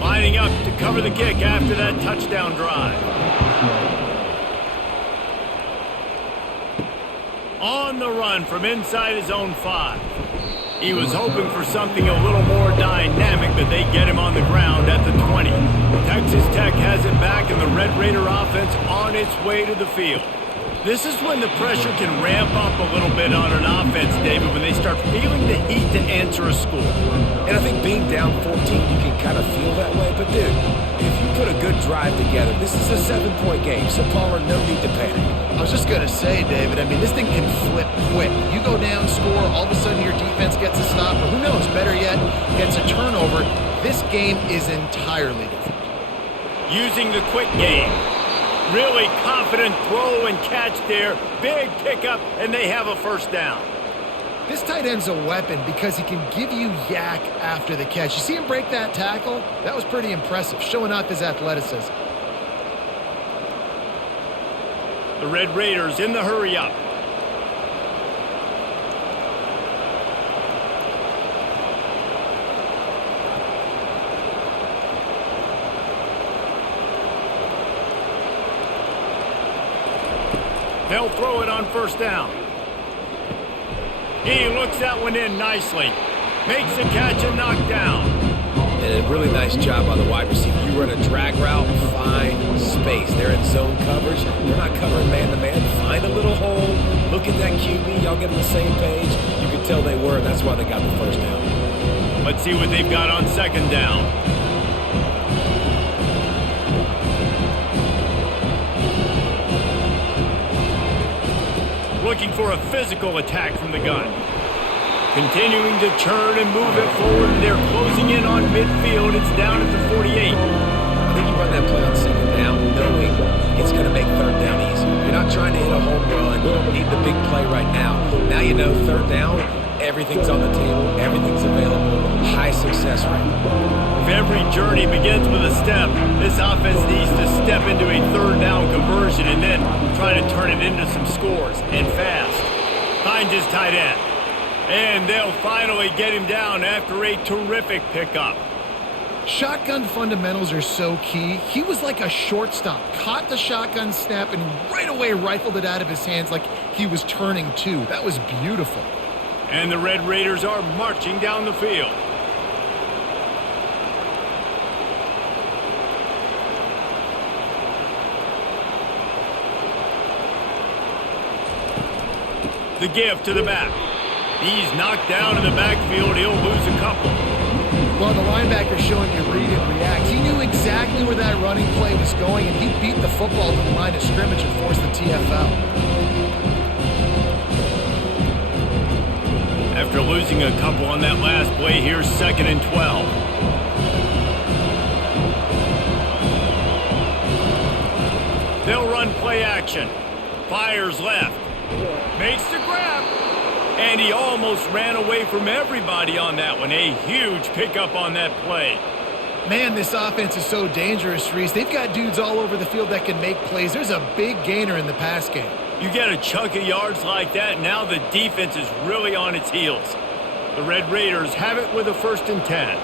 Lining up to cover the kick after that touchdown drive. On the run from inside his own 5. He was hoping for something a little more dynamic, but they get him on the ground at the 20. Texas Tech has it back, and the Red Raider offense on its way to the field. This is when the pressure can ramp up a little bit on an offense, David, when they start feeling the heat to answer a score. And I think being down 14, you can kind of feel that way. But, dude, if you put a good drive together, this is a 7-point game, so Pollard, no need to panic. I was just going to say, David, I mean, this thing can flip quick. You go down, score, all of a sudden your defense gets a stop, or who knows, better yet, gets a turnover. This game is entirely different. Using the quick game. Really confident throw and catch there. Big pickup, and they have a first down. This tight end's a weapon because he can give you yak after the catch. You see him break that tackle? That was pretty impressive, showing off his athleticism. The Red Raiders in the hurry up. They'll throw it on first down. He looks that one in nicely. Makes the catch and knocked down. And a really nice job by the wide receiver. You run a drag route, find space. They're in zone coverage. They're not covering man-to-man. Find a little hole. Look at that QB. Y'all get on the same page. You can tell they were, and that's why they got the first down. Let's see what they've got on second down. Looking for a physical attack from the gun. Continuing to churn and move it forward. They're closing in on midfield. It's down at the 48. I think you run that play on second down knowing it's going to make third down easy. You're not trying to hit a home run. You don't need the big play right now. Now you know third down, everything's on the table. Everything's available. High success rate. If every journey begins with a step, this offense needs to step into a third down conversion and then try to turn it into some scores, and fast. Finds his tight end. And they'll finally get him down after a terrific pickup. Shotgun fundamentals are so key. He was like a shortstop. Caught the shotgun snap and right away rifled it out of his hands like he was turning two. That was beautiful. And the Red Raiders are marching down the field. The give to the back. He's knocked down in the backfield. He'll lose a couple. Well, the linebacker's showing you read and react. He knew exactly where that running play was going, and he beat the football to the line of scrimmage and forced the TFL. After losing a couple on that last play, here's 2nd and 12. They'll run play action. Fires left. Makes the grab. And he almost ran away from everybody on that one. A huge pickup on that play. Man, this offense is so dangerous, Reese. They've got dudes all over the field that can make plays. There's a big gainer in the pass game. You get a chunk of yards like that, now the defense is really on its heels. The Red Raiders have it with a 1st and 10.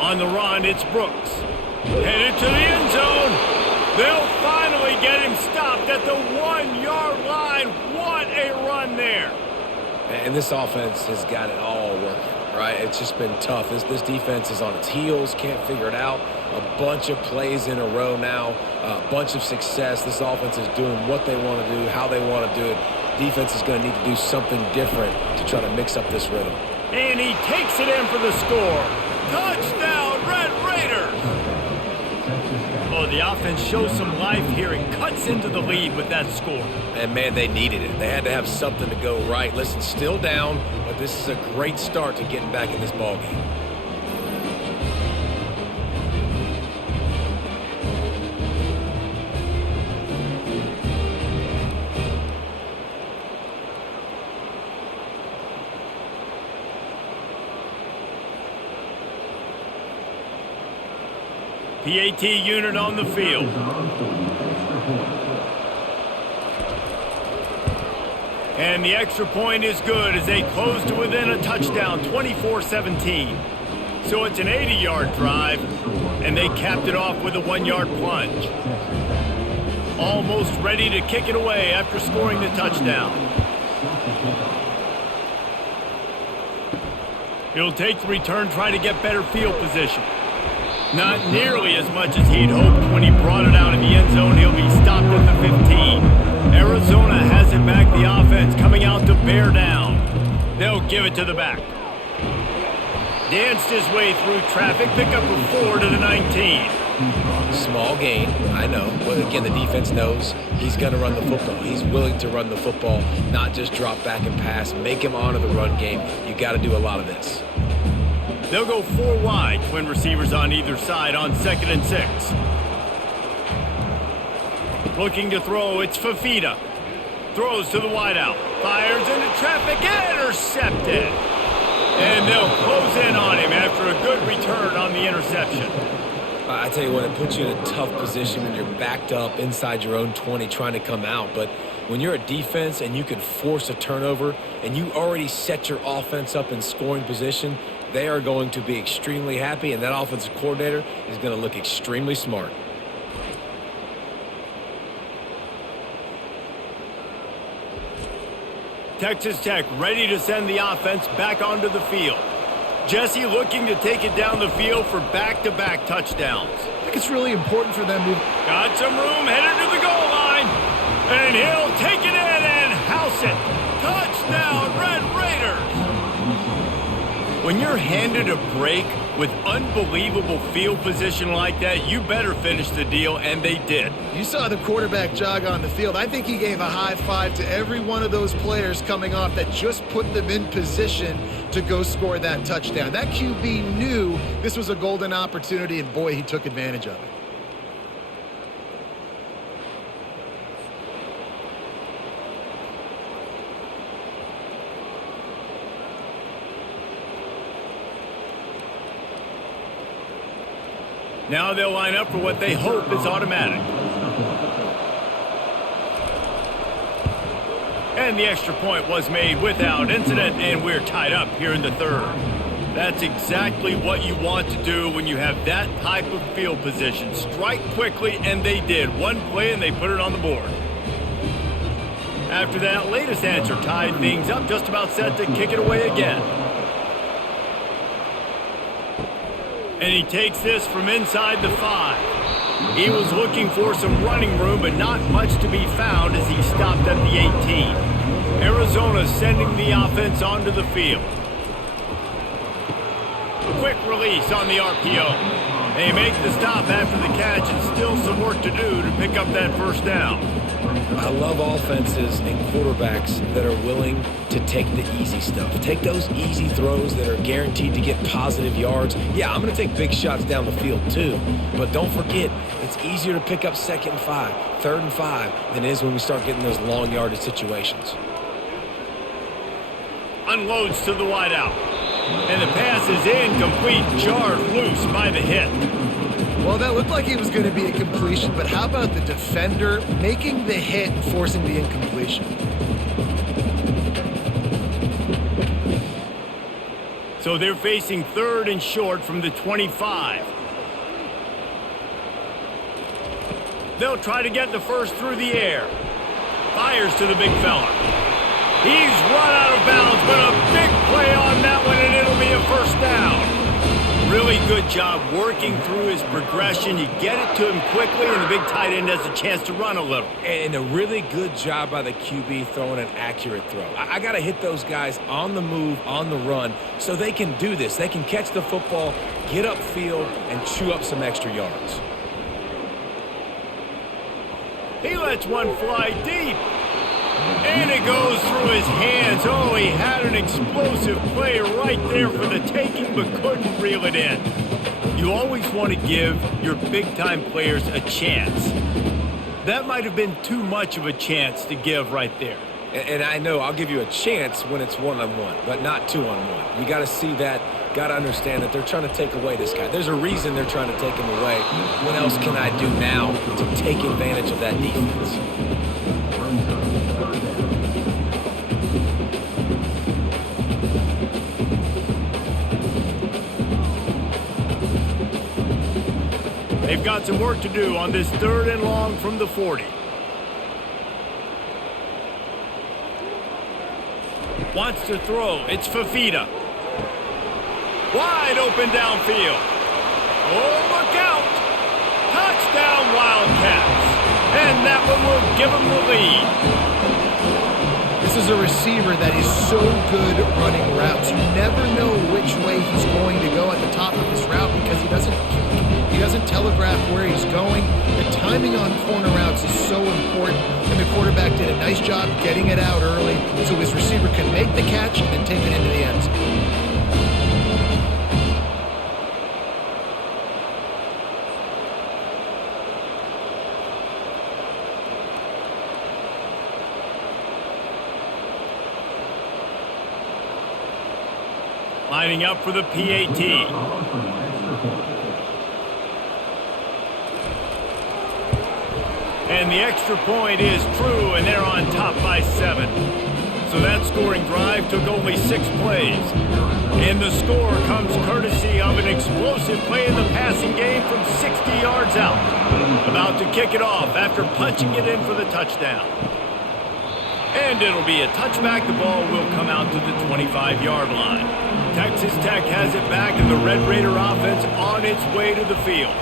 On the run, it's Brooks. Headed to the end zone. They'll finally get him stopped at the 1-yard line. What a run there. And this offense has got it all working, right? It's just been tough. This defense is on its heels, can't figure it out. A bunch of plays in a row now, a bunch of success. This offense is doing what they want to do, how they want to do it. Defense is going to need to do something different to try to mix up this rhythm. And he takes it in for the score. Touchdown, Red Raiders! Oh, the offense shows some life here and cuts into the lead with that score. And, man, they needed it. They had to have something to go right. Listen, still down, but this is a great start to getting back in this ballgame. PAT unit on the field. And the extra point is good as they close to within a touchdown, 24-17. So it's an 80-yard drive, and they capped it off with a 1-yard plunge. Almost ready to kick it away after scoring the touchdown. He'll take the return, try to get better field position. Not nearly as much as he'd hoped when he brought it out in the end zone. He'll be stopped at the 15. Arizona has it back, the offense coming out to bear down. They'll give it to the back. Danced his way through traffic, pick up a 4 to the 19. Small gain, I know. But again, the defense knows he's going to run the football. He's willing to run the football, not just drop back and pass, make him honor the run game. You got to do a lot of this. They'll go 4 wide, twin receivers on either side on 2nd and 6. Looking to throw, it's Fafita. Throws to the wideout, fires into traffic, intercepted. And they'll close in on him after a good return on the interception. I tell you what, it puts you in a tough position when you're backed up inside your own 20 trying to come out. But when you're a defense and you can force a turnover and you already set your offense up in scoring position, they are going to be extremely happy, and that offensive coordinator is going to look extremely smart. Texas Tech ready to send the offense back onto the field. Jesse looking to take it down the field for back-to-back touchdowns. I think it's really important for them to... Got some room, headed to the goal line. And he'll take it in and house it. Touchdown, Red Raiders. When you're handed a break with unbelievable field position like that, you better finish the deal, and they did. You saw the quarterback jog on the field. I think he gave a high five to every one of those players coming off that just put them in position to go score that touchdown. That QB knew this was a golden opportunity, and boy, he took advantage of it. Now they'll line up for what they hope is automatic. And the extra point was made without incident, and we're tied up here in the 3rd. That's exactly what you want to do when you have that type of field position. Strike quickly, and they did. One play, and they put it on the board. After that latest answer tied things up, just about set to kick it away again. And he takes this from inside the 5. He was looking for some running room, but not much to be found as he stopped at the 18. Arizona sending the offense onto the field. Quick release on the RPO. They make the stop after the catch, and still some work to do to pick up that first down. I love offenses and quarterbacks that are willing to take the easy stuff. Take those easy throws that are guaranteed to get positive yards. Yeah, I'm going to take big shots down the field too. But don't forget, it's easier to pick up 2nd and 5, 3rd and 5 than it is when we start getting those long yardage situations. Unloads to the wideout. And the pass is incomplete, jarred loose by the hit. Well, that looked like it was going to be a completion, but how about the defender making the hit and forcing the incompletion? So they're facing 3rd and short from the 25. They'll try to get the first through the air. Fires to the big fella. He's run out of bounds, but a big play on that one, and it'll be a first down. Really good job working through his progression. You get it to him quickly, and the big tight end has a chance to run a little. And a really good job by the QB throwing an accurate throw. I got to hit those guys on the move, on the run, so they can do this. They can catch the football, get upfield, and chew up some extra yards. He lets one fly deep. And it goes through his hands. Oh, he had an explosive play right there for the taking, but couldn't reel it in. You always want to give your big-time players a chance. That might have been too much of a chance to give right there. And I know I'll give you a chance when it's one-on-one, but not two-on-one. You got to see that, got to understand that they're trying to take away this guy. There's a reason they're trying to take him away. What else can I do now to take advantage of that defense? They've got some work to do on this 3rd and long from the 40. Wants to throw. It's Fafita. Wide open downfield. Oh, look out. Touchdown, Wildcats. And that one will give them the lead. This is a receiver that is so good at running routes. You never know which way he's going to go at the top of his route because he doesn't telegraph where he's going. The timing on corner routes is so important, and the quarterback did a nice job getting it out early so his receiver can make the catch and take it into the end zone. Lining up for the PAT. And the extra point is true, and they're on top by 7. So that scoring drive took only 6 plays. And the score comes courtesy of an explosive play in the passing game from 60 yards out. About to kick it off after punching it in for the touchdown. And it'll be a touchback. The ball will come out to the 25-yard line. Texas Tech has it back, and the Red Raider offense on its way to the field.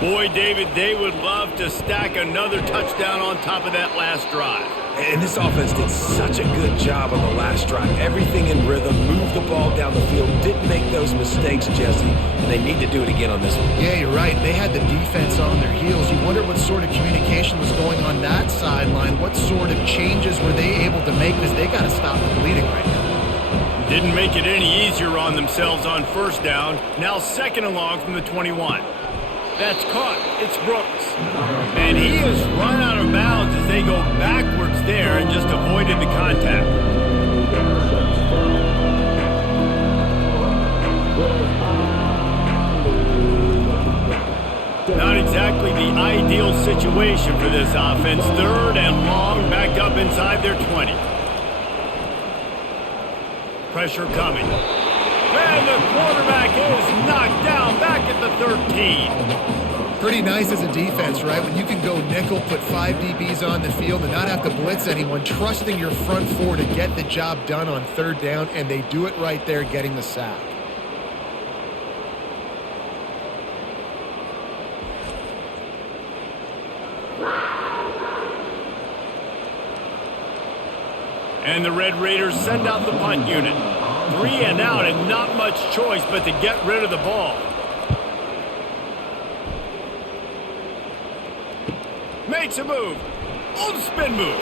Boy, David, they would love to stack another touchdown on top of that last drive. And this offense did such a good job on the last drive. Everything in rhythm, moved the ball down the field, didn't make those mistakes, Jesse, and they need to do it again on this one. Yeah, you're right. They had the defense on their heels. You wonder what sort of communication was going on that sideline. What sort of changes were they able to make because they got to stop the bleeding right now. Didn't make it any easier on themselves on 1st down. Now 2nd and long from the 21. That's caught. It's Brooks. And he has run out of bounds as they go backwards there and just avoided the contact. Not exactly the ideal situation for this offense. 3rd and long, backed up inside their 20. Pressure coming. And the quarterback is knocked down back at the 13. Pretty nice as a defense, right? When you can go nickel, put 5 DBs on the field and not have to blitz anyone, trusting your front 4 to get the job done on 3rd down, and they do it right there, getting the sack. And the Red Raiders send out the punt unit. 3 and out, and not much choice but to get rid of the ball. Makes a move. On the spin move.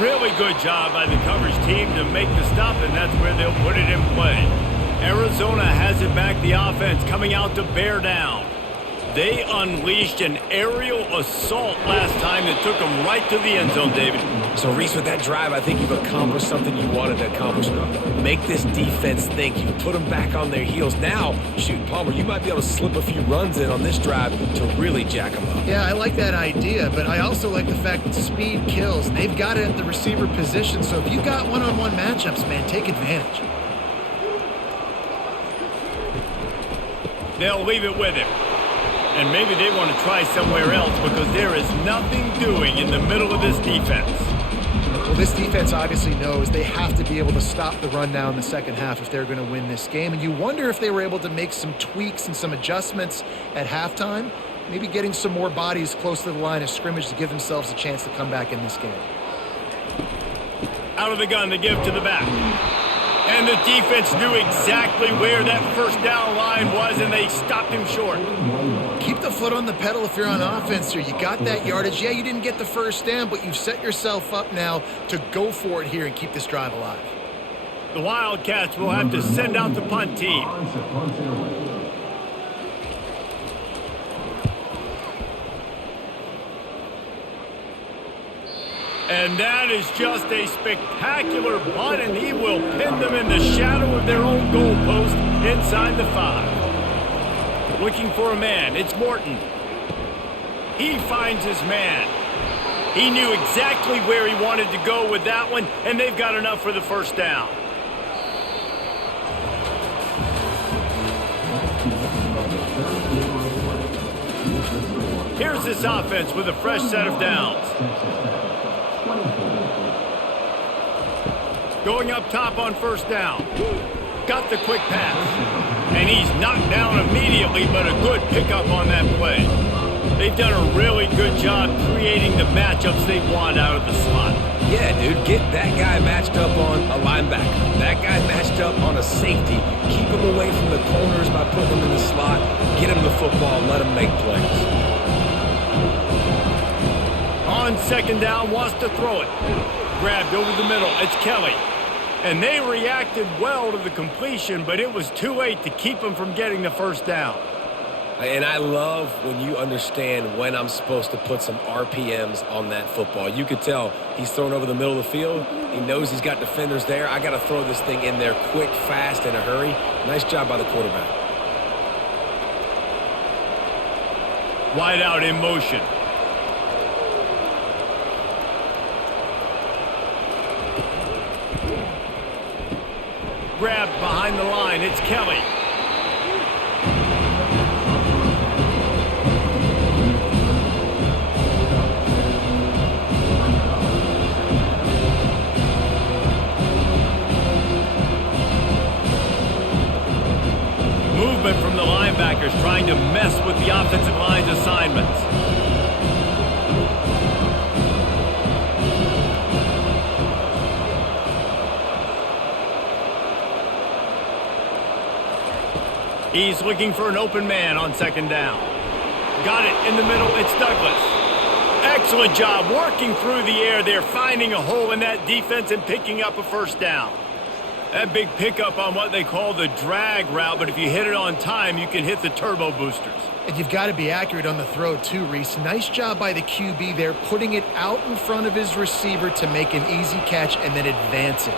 Really good job by the coverage team to make the stop, and that's where they'll put it in play. Arizona has it back, the offense coming out to bear down. They unleashed an aerial assault last time that took them right to the end zone, David. So, Reese, with that drive, I think you've accomplished something you wanted to accomplish. Make this defense think. You put them back on their heels. Now, shoot, Palmer, you might be able to slip a few runs in on this drive to really jack them up. Yeah, I like that idea, but I also like the fact that speed kills. They've got it at the receiver position, so if you got one-on-one matchups, man, take advantage. They'll leave it with him. And maybe they want to try somewhere else because there is nothing doing in the middle of this defense. Well, this defense obviously knows they have to be able to stop the run now in the second half if they're going to win this game. And you wonder if they were able to make some tweaks and some adjustments at halftime, maybe getting some more bodies close to the line of scrimmage to give themselves a chance to come back in this game. Out of the gun, they give to the back. And the defense knew exactly where that 1st down line was, and they stopped him short. Keep the foot on the pedal if you're on offense here. You got that yardage. Yeah, you didn't get the 1st down, but you've set yourself up now to go for it here and keep this drive alive. The Wildcats will have to send out the punt team. And that is just a spectacular punt, and he will pin them in the shadow of their own goalpost inside the 5. Looking for a man, it's Morton. He finds his man. He knew exactly where he wanted to go with that one, and they've got enough for the 1st down. Here's this offense with a fresh set of downs. Going up top on first down. Got the quick pass. And he's knocked down immediately, but a good pickup on that play. They've done a really good job creating the matchups they want out of the slot. Yeah, dude, get that guy matched up on a linebacker. That guy matched up on a safety. Keep him away from the corners by putting him in the slot. Get him the football, let him make plays. On second down, wants to throw it. Grabbed over the middle. It's Kelly. And they reacted well to the completion, but it was too late to keep them from getting the first down. And I love when you understand when I'm supposed to put some RPMs on that football. You could tell he's thrown over the middle of the field. He knows he's got defenders there. I got to throw this thing in there quick, fast, in a hurry. Nice job by the quarterback. Wide out in motion. Grabbed behind the line. It's Kelly. Movement from the linebackers trying to mess with the offensive line's assignments. He's looking for an open man on second down. Got it in the middle. It's Douglas. Excellent job working through the air there, finding a hole in that defense and picking up a first down. That big pickup on what they call the drag route, but if you hit it on time, you can hit the turbo boosters. And you've got to be accurate on the throw too, Reese. Nice job by the QB there, putting it out in front of his receiver to make an easy catch and then advance it.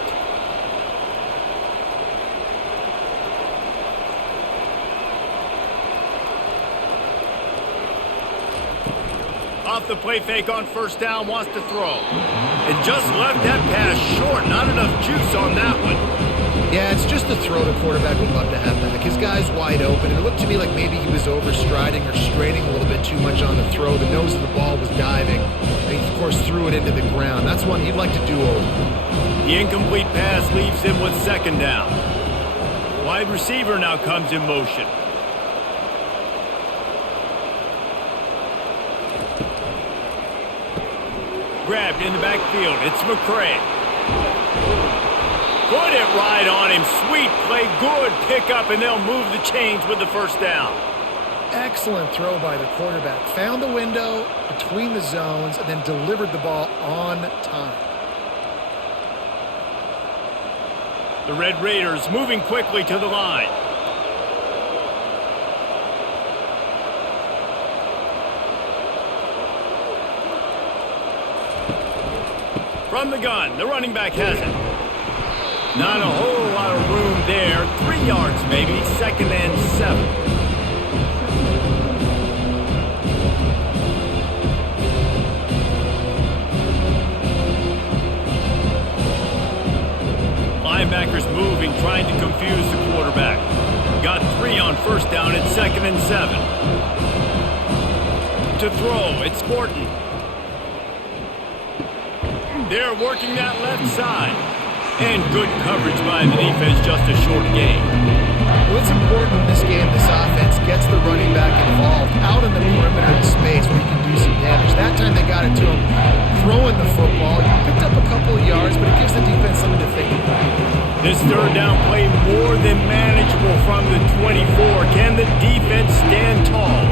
Off the play fake on first down, wants to throw. And just left that pass short. Not enough juice on that one. Yeah, it's just a throw the quarterback would love to have back. His guy's wide open. It looked to me like maybe he was overstriding or straining a little bit too much on the throw. The nose of the ball was diving. And he, of course, threw it into the ground. That's one he'd like to do over. The incomplete pass leaves him with second down. Wide receiver now comes in motion. Grabbed in the backfield. It's McCray. Put it right on him. Sweet play. Good pickup, and they'll move the chains with the first down. Excellent throw by the quarterback. Found the window between the zones and then delivered the ball on time. The Red Raiders moving quickly to the line. From the gun, the running back has it. Not a whole lot of room there. 3 yards maybe, second and 7. Linebackers moving, trying to confuse the quarterback. Got 3 on first down at second and 7. To throw, it's Morton. They're working that left side. And good coverage by the defense, just a short gain. Well, it's important in this game, this offense gets the running back involved out in the perimeter in space where he can do some damage. That time they got it to him throwing the football. He picked up a couple of yards, but it gives the defense something to think about. This third down play more than manageable from the 24. Can the defense stand tall?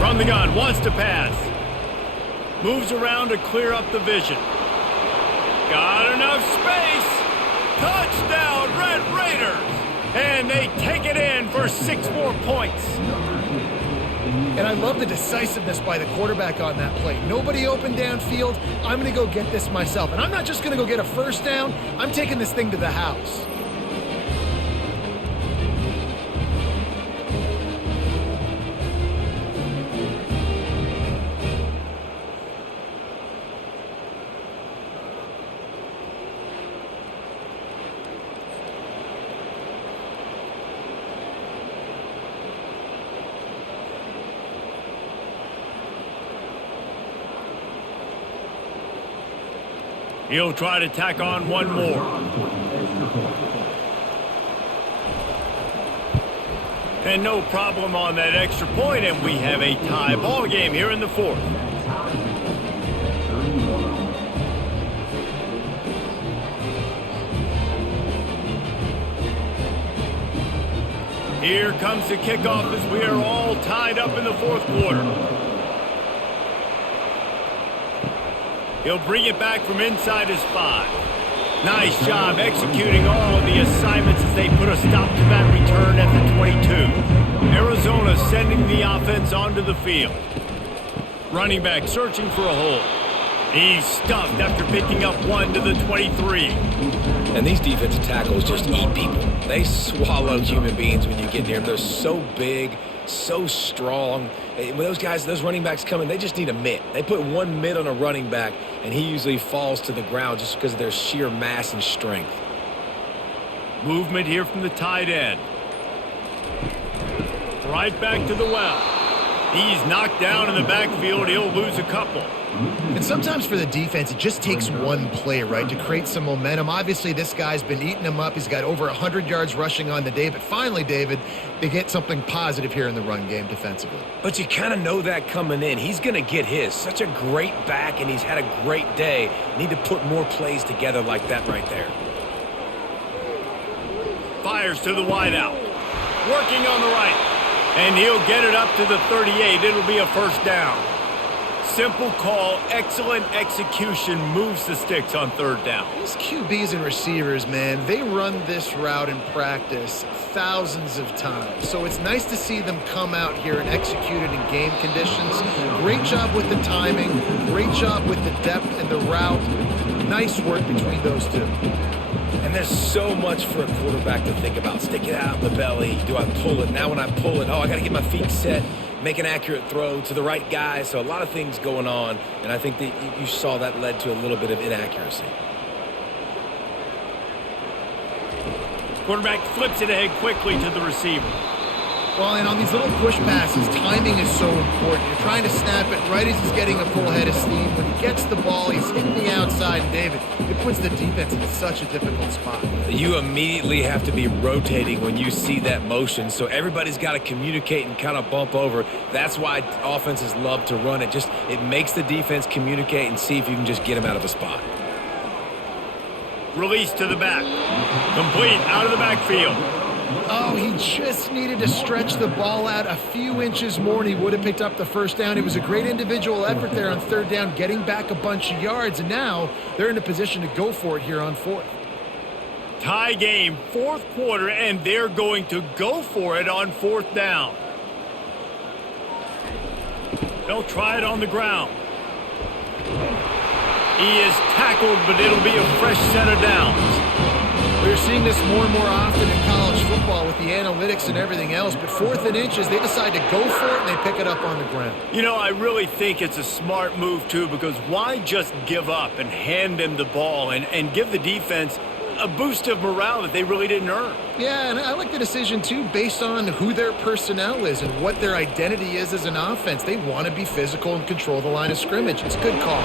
From the gun, wants to pass. Moves around to clear up the vision. Got enough space. Touchdown, Red Raiders. And they take it in for 6 more points. And I love the decisiveness by the quarterback on that play. Nobody open downfield. I'm going to go get this myself. And I'm not just going to go get a first down. I'm taking this thing to the house. He'll try to tack on one more. And no problem on that extra point, and we have a tie ball game here in the fourth. Here comes the kickoff as we are all tied up in the fourth quarter. He'll bring it back from inside his 5. Nice job executing all of the assignments as they put a stop to that return at the 22. Arizona sending the offense onto the field. Running back searching for a hole. He's stuffed after picking up one to the 23. And these defensive tackles just eat people. They swallow human beings when you get near them. They're so big, so strong. When those running backs come in, they just need a mitt. They put one mitt on a running back, and he usually falls to the ground just because of their sheer mass and strength. Movement here from the tight end. Right back to the well. He's knocked down in the backfield. He'll lose a couple. And sometimes for the defense, it just takes one play, right, to create some momentum. Obviously, this guy's been eating them up. He's got over 100 yards rushing on the day. But finally, David, they get something positive here in the run game defensively. But you kind of know that coming in. He's going to get his. Such a great back, and he's had a great day. Need to put more plays together like that right there. Fires to the wideout. Working on the right. And he'll get it up to the 38. It'll be a first down. Simple call, excellent execution, moves the sticks on third down. These QBs and receivers, man, they run this route in practice thousands of times. So it's nice to see them come out here and execute it in game conditions. Great job with the timing, great job with the depth and the route. Nice work between those two. And there's so much for a quarterback to think about. Stick it out in the belly. Do I pull it? Now when I pull it, I got to get my feet set. Make an accurate throw to the right guy. So a lot of things going on, and I think that you saw that led to a little bit of inaccuracy. Quarterback flips it ahead quickly to the receiver. Well, and on these little push passes, timing is so important. You're trying to snap it right as he's getting a full head of steam. When he gets the ball, he's hitting the outside. And David, it puts the defense in such a difficult spot. You immediately have to be rotating when you see that motion. So everybody's got to communicate and kind of bump over. That's why offenses love to run it. It makes the defense communicate and see if you can just get them out of a spot. Release to the back. Complete out of the backfield. Oh, he just needed to stretch the ball out a few inches more and he would have picked up the first down. It was a great individual effort there on third down, getting back a bunch of yards, and now they're in a position to go for it here on fourth. Tie game, fourth quarter, and they're going to go for it on fourth down. They'll try it on the ground. He is tackled, but it'll be a fresh set of downs. We're seeing this more and more often in college football with the analytics and everything else, but fourth and inches, they decide to go for it and they pick it up on the ground. You know, I really think it's a smart move, too, because why just give up and hand them the ball and give the defense a boost of morale that they really didn't earn? Yeah, and I like the decision, too, based on who their personnel is and what their identity is as an offense. They want to be physical and control the line of scrimmage. It's a good call.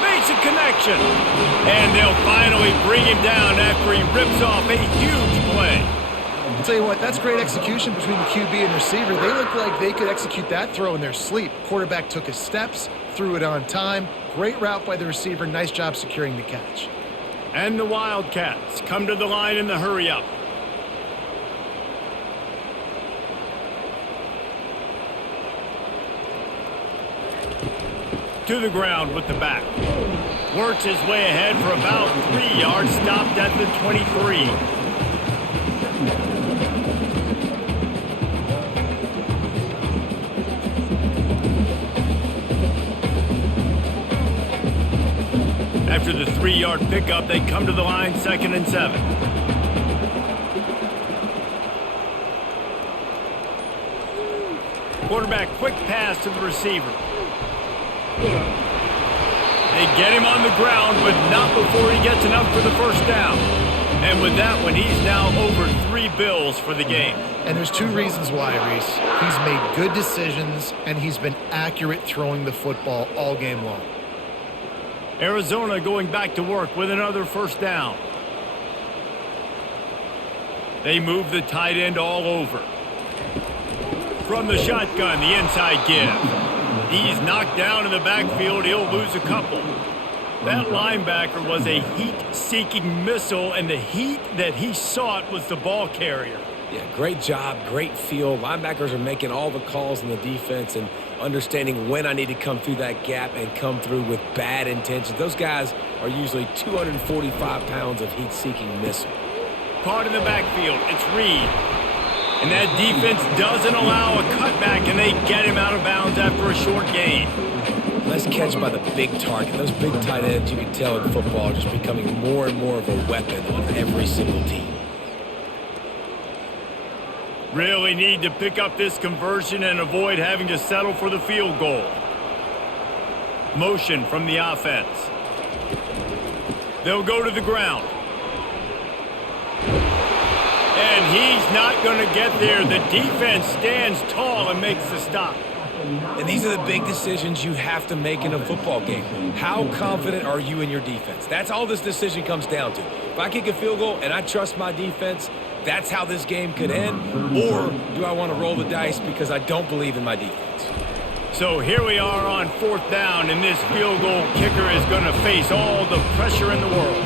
Makes a connection. And they'll finally bring him down after he rips off a huge play. I'll tell you what, that's great execution between the QB and receiver. They look like they could execute that throw in their sleep. Quarterback took his steps, threw it on time. Great route by the receiver. Nice job securing the catch. And the Wildcats come to the line in the hurry-up. To the ground with the back. Works his way ahead for about 3 yards, stopped at the 23. After the 3-yard pickup, they come to the line 2nd and 7. Quarterback quick pass to the receiver. They get him on the ground, but not before he gets enough for the first down. And with that one, he's now over 3 bills for the game. And there's 2 reasons why, Reese. He's made good decisions, and he's been accurate throwing the football all game long. Arizona going back to work with another first down. They move the tight end all over. From the shotgun, the inside give. He's knocked down in the backfield. He'll lose a couple. That linebacker was a heat-seeking missile, and the heat that he sought was the ball carrier. Yeah, great job, great feel. Linebackers are making all the calls in the defense and understanding when I need to come through that gap and come through with bad intentions. Those guys are usually 245 pounds of heat-seeking missile. Caught in the backfield. It's Reed. And that defense doesn't allow a cutback, and they get him out of bounds after a short gain. Nice catch by the big target. Those big tight ends, you can tell in football, are just becoming more and more of a weapon on every single team. Really need to pick up this conversion and avoid having to settle for the field goal. Motion from the offense. They'll go to the ground. And he's not going to get there. The defense stands tall and makes the stop. And these are the big decisions you have to make in a football game. How confident are you in your defense? That's all this decision comes down to. If I kick a field goal and I trust my defense, that's how this game could end. Or do I want to roll the dice because I don't believe in my defense? So here we are on fourth down, and this field goal kicker is going to face all the pressure in the world.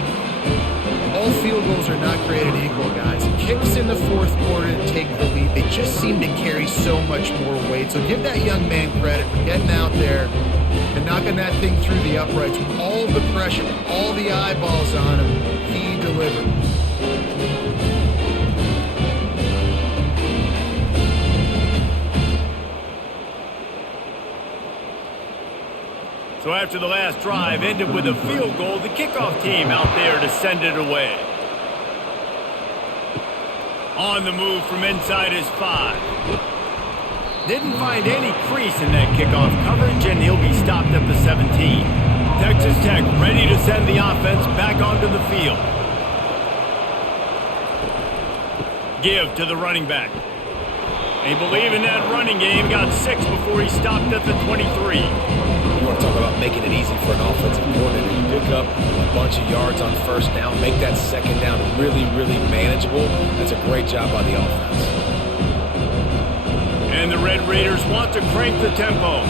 All field goals are not created equal, guys. Kicks in the fourth quarter to take the lead, they just seem to carry so much more weight. So give that young man credit for getting out there and knocking that thing through the uprights with all the pressure, with all the eyeballs on him. He delivered. So after the last drive ended with a field goal, the kickoff team out there to send it away. On the move from inside his 5. Didn't find any crease in that kickoff coverage, and he'll be stopped at the 17. Texas Tech ready to send the offense back onto the field. Give to the running back. They believe in that running game. Got 6 before he stopped at the 23. You want to talk about making it easy for an offensive coordinator. You pick up a bunch of yards on first down, make that second down really, really manageable. That's a great job by the offense. And the Red Raiders want to crank the tempo.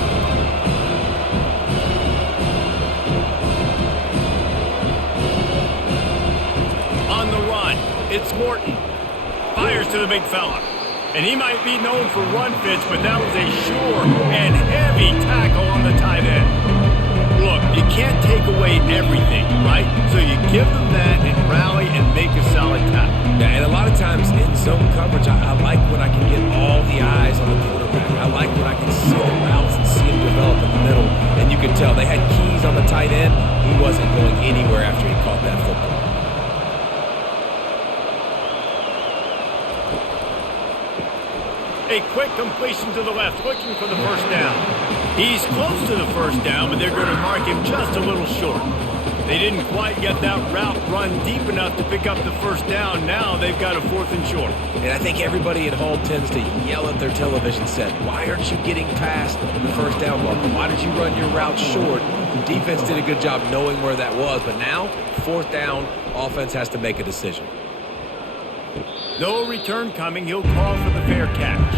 On the run, it's Morton. Fires to the big fella. And he might be known for run fits, but that was a sure and heavy tackle on the tight end. Look, you can't take away everything, right? So you give them that and rally and make a solid tackle. Yeah, and a lot of times in zone coverage, I like when I can get all the eyes on the quarterback. I like when I can see the routes and see him develop in the middle. And you can tell they had keys on the tight end. He wasn't going anywhere after he caught that football. A quick completion to the left, looking for the first down. He's close to the first down, but they're going to mark him just a little short. They didn't quite get that route run deep enough to pick up the first down. Now they've got a 4th and short. And I think everybody at home tends to yell at their television set, why aren't you getting past the first down marker? Why did you run your route short? The defense did a good job knowing where that was, but now, 4th down, offense has to make a decision. No return coming. He'll call for the fair catch.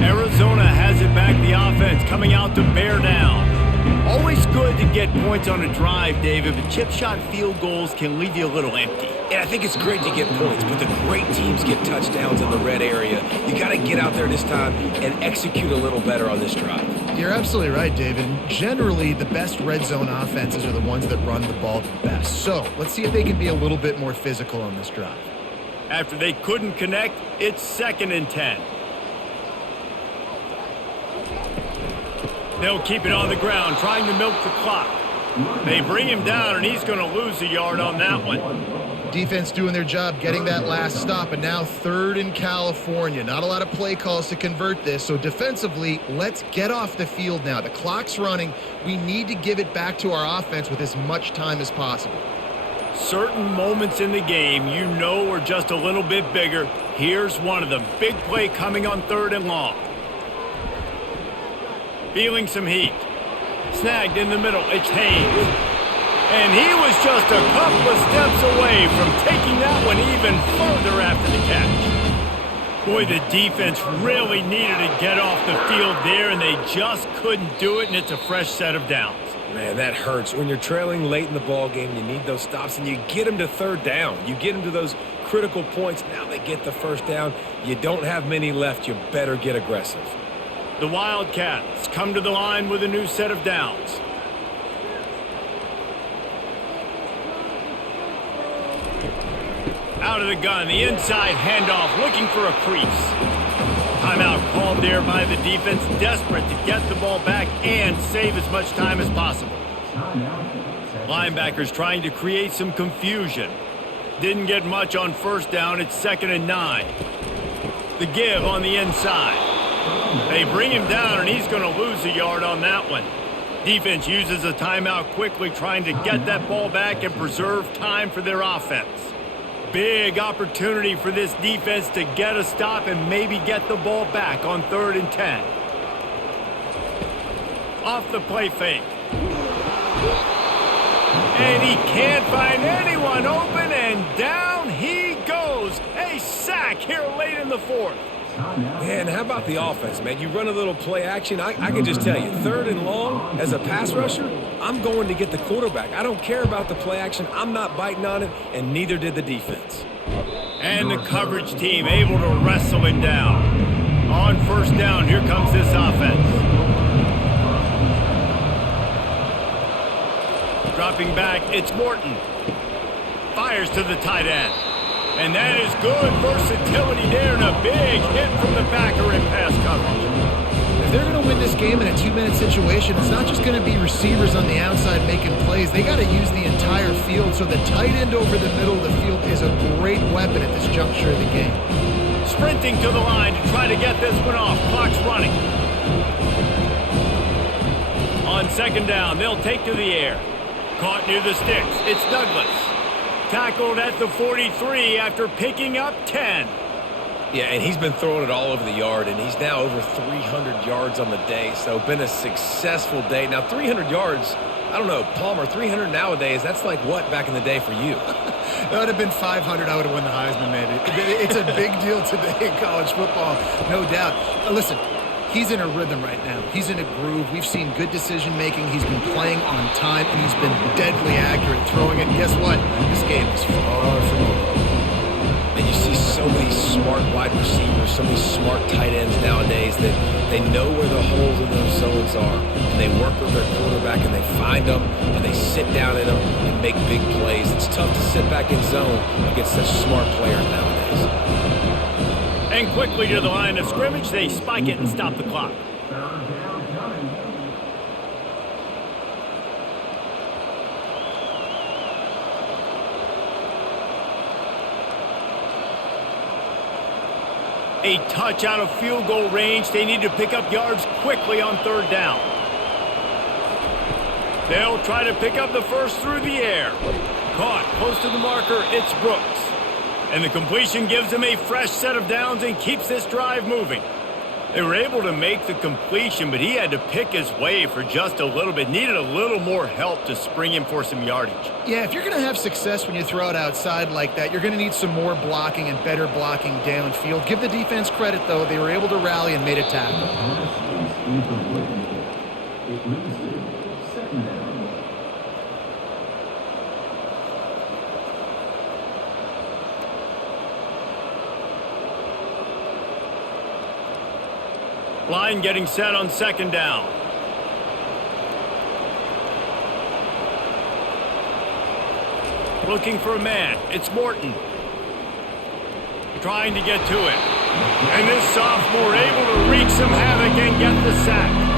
Arizona has it back. The offense coming out to bear down. Always good to get points on a drive, David, but chip shot field goals can leave you a little empty. And I think it's great to get points, but the great teams get touchdowns in the red area. You got to get out there this time and execute a little better on this drive. You're absolutely right, David. Generally, the best red zone offenses are the ones that run the ball the best. So let's see if they can be a little bit more physical on this drive. After they couldn't connect, it's 2nd and 10. They'll keep it on the ground, trying to milk the clock. They bring him down, and he's going to lose a yard on that one. Defense doing their job, getting that last stop, and now 3rd in California. Not a lot of play calls to convert this, so defensively, let's get off the field now. The clock's running. We need to give it back to our offense with as much time as possible. Certain moments in the game you know are just a little bit bigger. Here's one of them. Big play coming on 3rd and long. Feeling some heat. Snagged in the middle. It's Haynes. And he was just a couple of steps away from taking that one even further after the catch. Boy, the defense really needed to get off the field there, and they just couldn't do it, and it's a fresh set of downs. Man, that hurts. When you're trailing late in the ball game, you need those stops, and you get them to third down. You get them to those critical points. Now they get the first down. You don't have many left. You better get aggressive. The Wildcats come to the line with a new set of downs. Out of the gun, the inside handoff, looking for a crease. Timeout called there by the defense, desperate to get the ball back and save as much time as possible. Linebackers trying to create some confusion. Didn't get much on first down. It's 2nd and 9. The give on the inside. They bring him down, and he's going to lose a yard on that one. Defense uses a timeout quickly, trying to get that ball back and preserve time for their offense. Big opportunity for this defense to get a stop and maybe get the ball back on 3rd and 10. Off the play fake. And he can't find anyone open, and down he goes. A sack here late in the 4th. Man, how about the offense, man? You run a little play action. I can just tell you, 3rd and long, as a pass rusher, I'm going to get the quarterback. I don't care about the play action. I'm not biting on it, and neither did the defense. And the coverage team able to wrestle him down. On first down, here comes this offense. Dropping back, it's Morton. Fires to the tight end. And that is good versatility there, and a big hit from the backer in pass coverage. If they're going to win this game in a 2-minute situation, it's not just going to be receivers on the outside making plays. They got to use the entire field, so the tight end over the middle of the field is a great weapon at this juncture of the game. Sprinting to the line to try to get this one off. Clock's running. On 2nd down, they'll take to the air. Caught near the sticks. It's Douglas. Tackled at the 43 after picking up 10. Yeah, and he's been throwing it all over the yard, and he's now over 300 yards on the day, so been a successful day. Now, 300 yards, I don't know, Palmer, 300 nowadays, that's like what back in the day for you? That would have been 500. I would have won the Heisman, maybe. It's a big deal today in college football, no doubt. Listen, he's in a rhythm right now. He's in a groove. We've seen good decision-making. He's been playing on time, and he's been deadly accurate throwing it. And guess what? This game is far from over. And you see so many smart wide receivers, so many smart tight ends nowadays that they know where the holes in those zones are, and they work with their quarterback, and they find them, and they sit down in them and make big plays. It's tough to sit back in zone against such smart players nowadays. And quickly to the line of scrimmage, they spike it and stop the clock. A touch out of field goal range. They need to pick up yards quickly on 3rd down. They'll try to pick up the first through the air. Caught close to the marker, it's Brooks. And the completion gives him a fresh set of downs and keeps this drive moving. They were able to make the completion, but he had to pick his way for just a little bit. Needed a little more help to spring him for some yardage. Yeah, if you're going to have success when you throw it outside like that, you're going to need some more blocking and better blocking downfield. Give the defense credit, though. They were able to rally and made a tackle. Line getting set on 2nd down. Looking for a man. It's Morton. Trying to get to it. And this sophomore able to wreak some havoc and get the sack.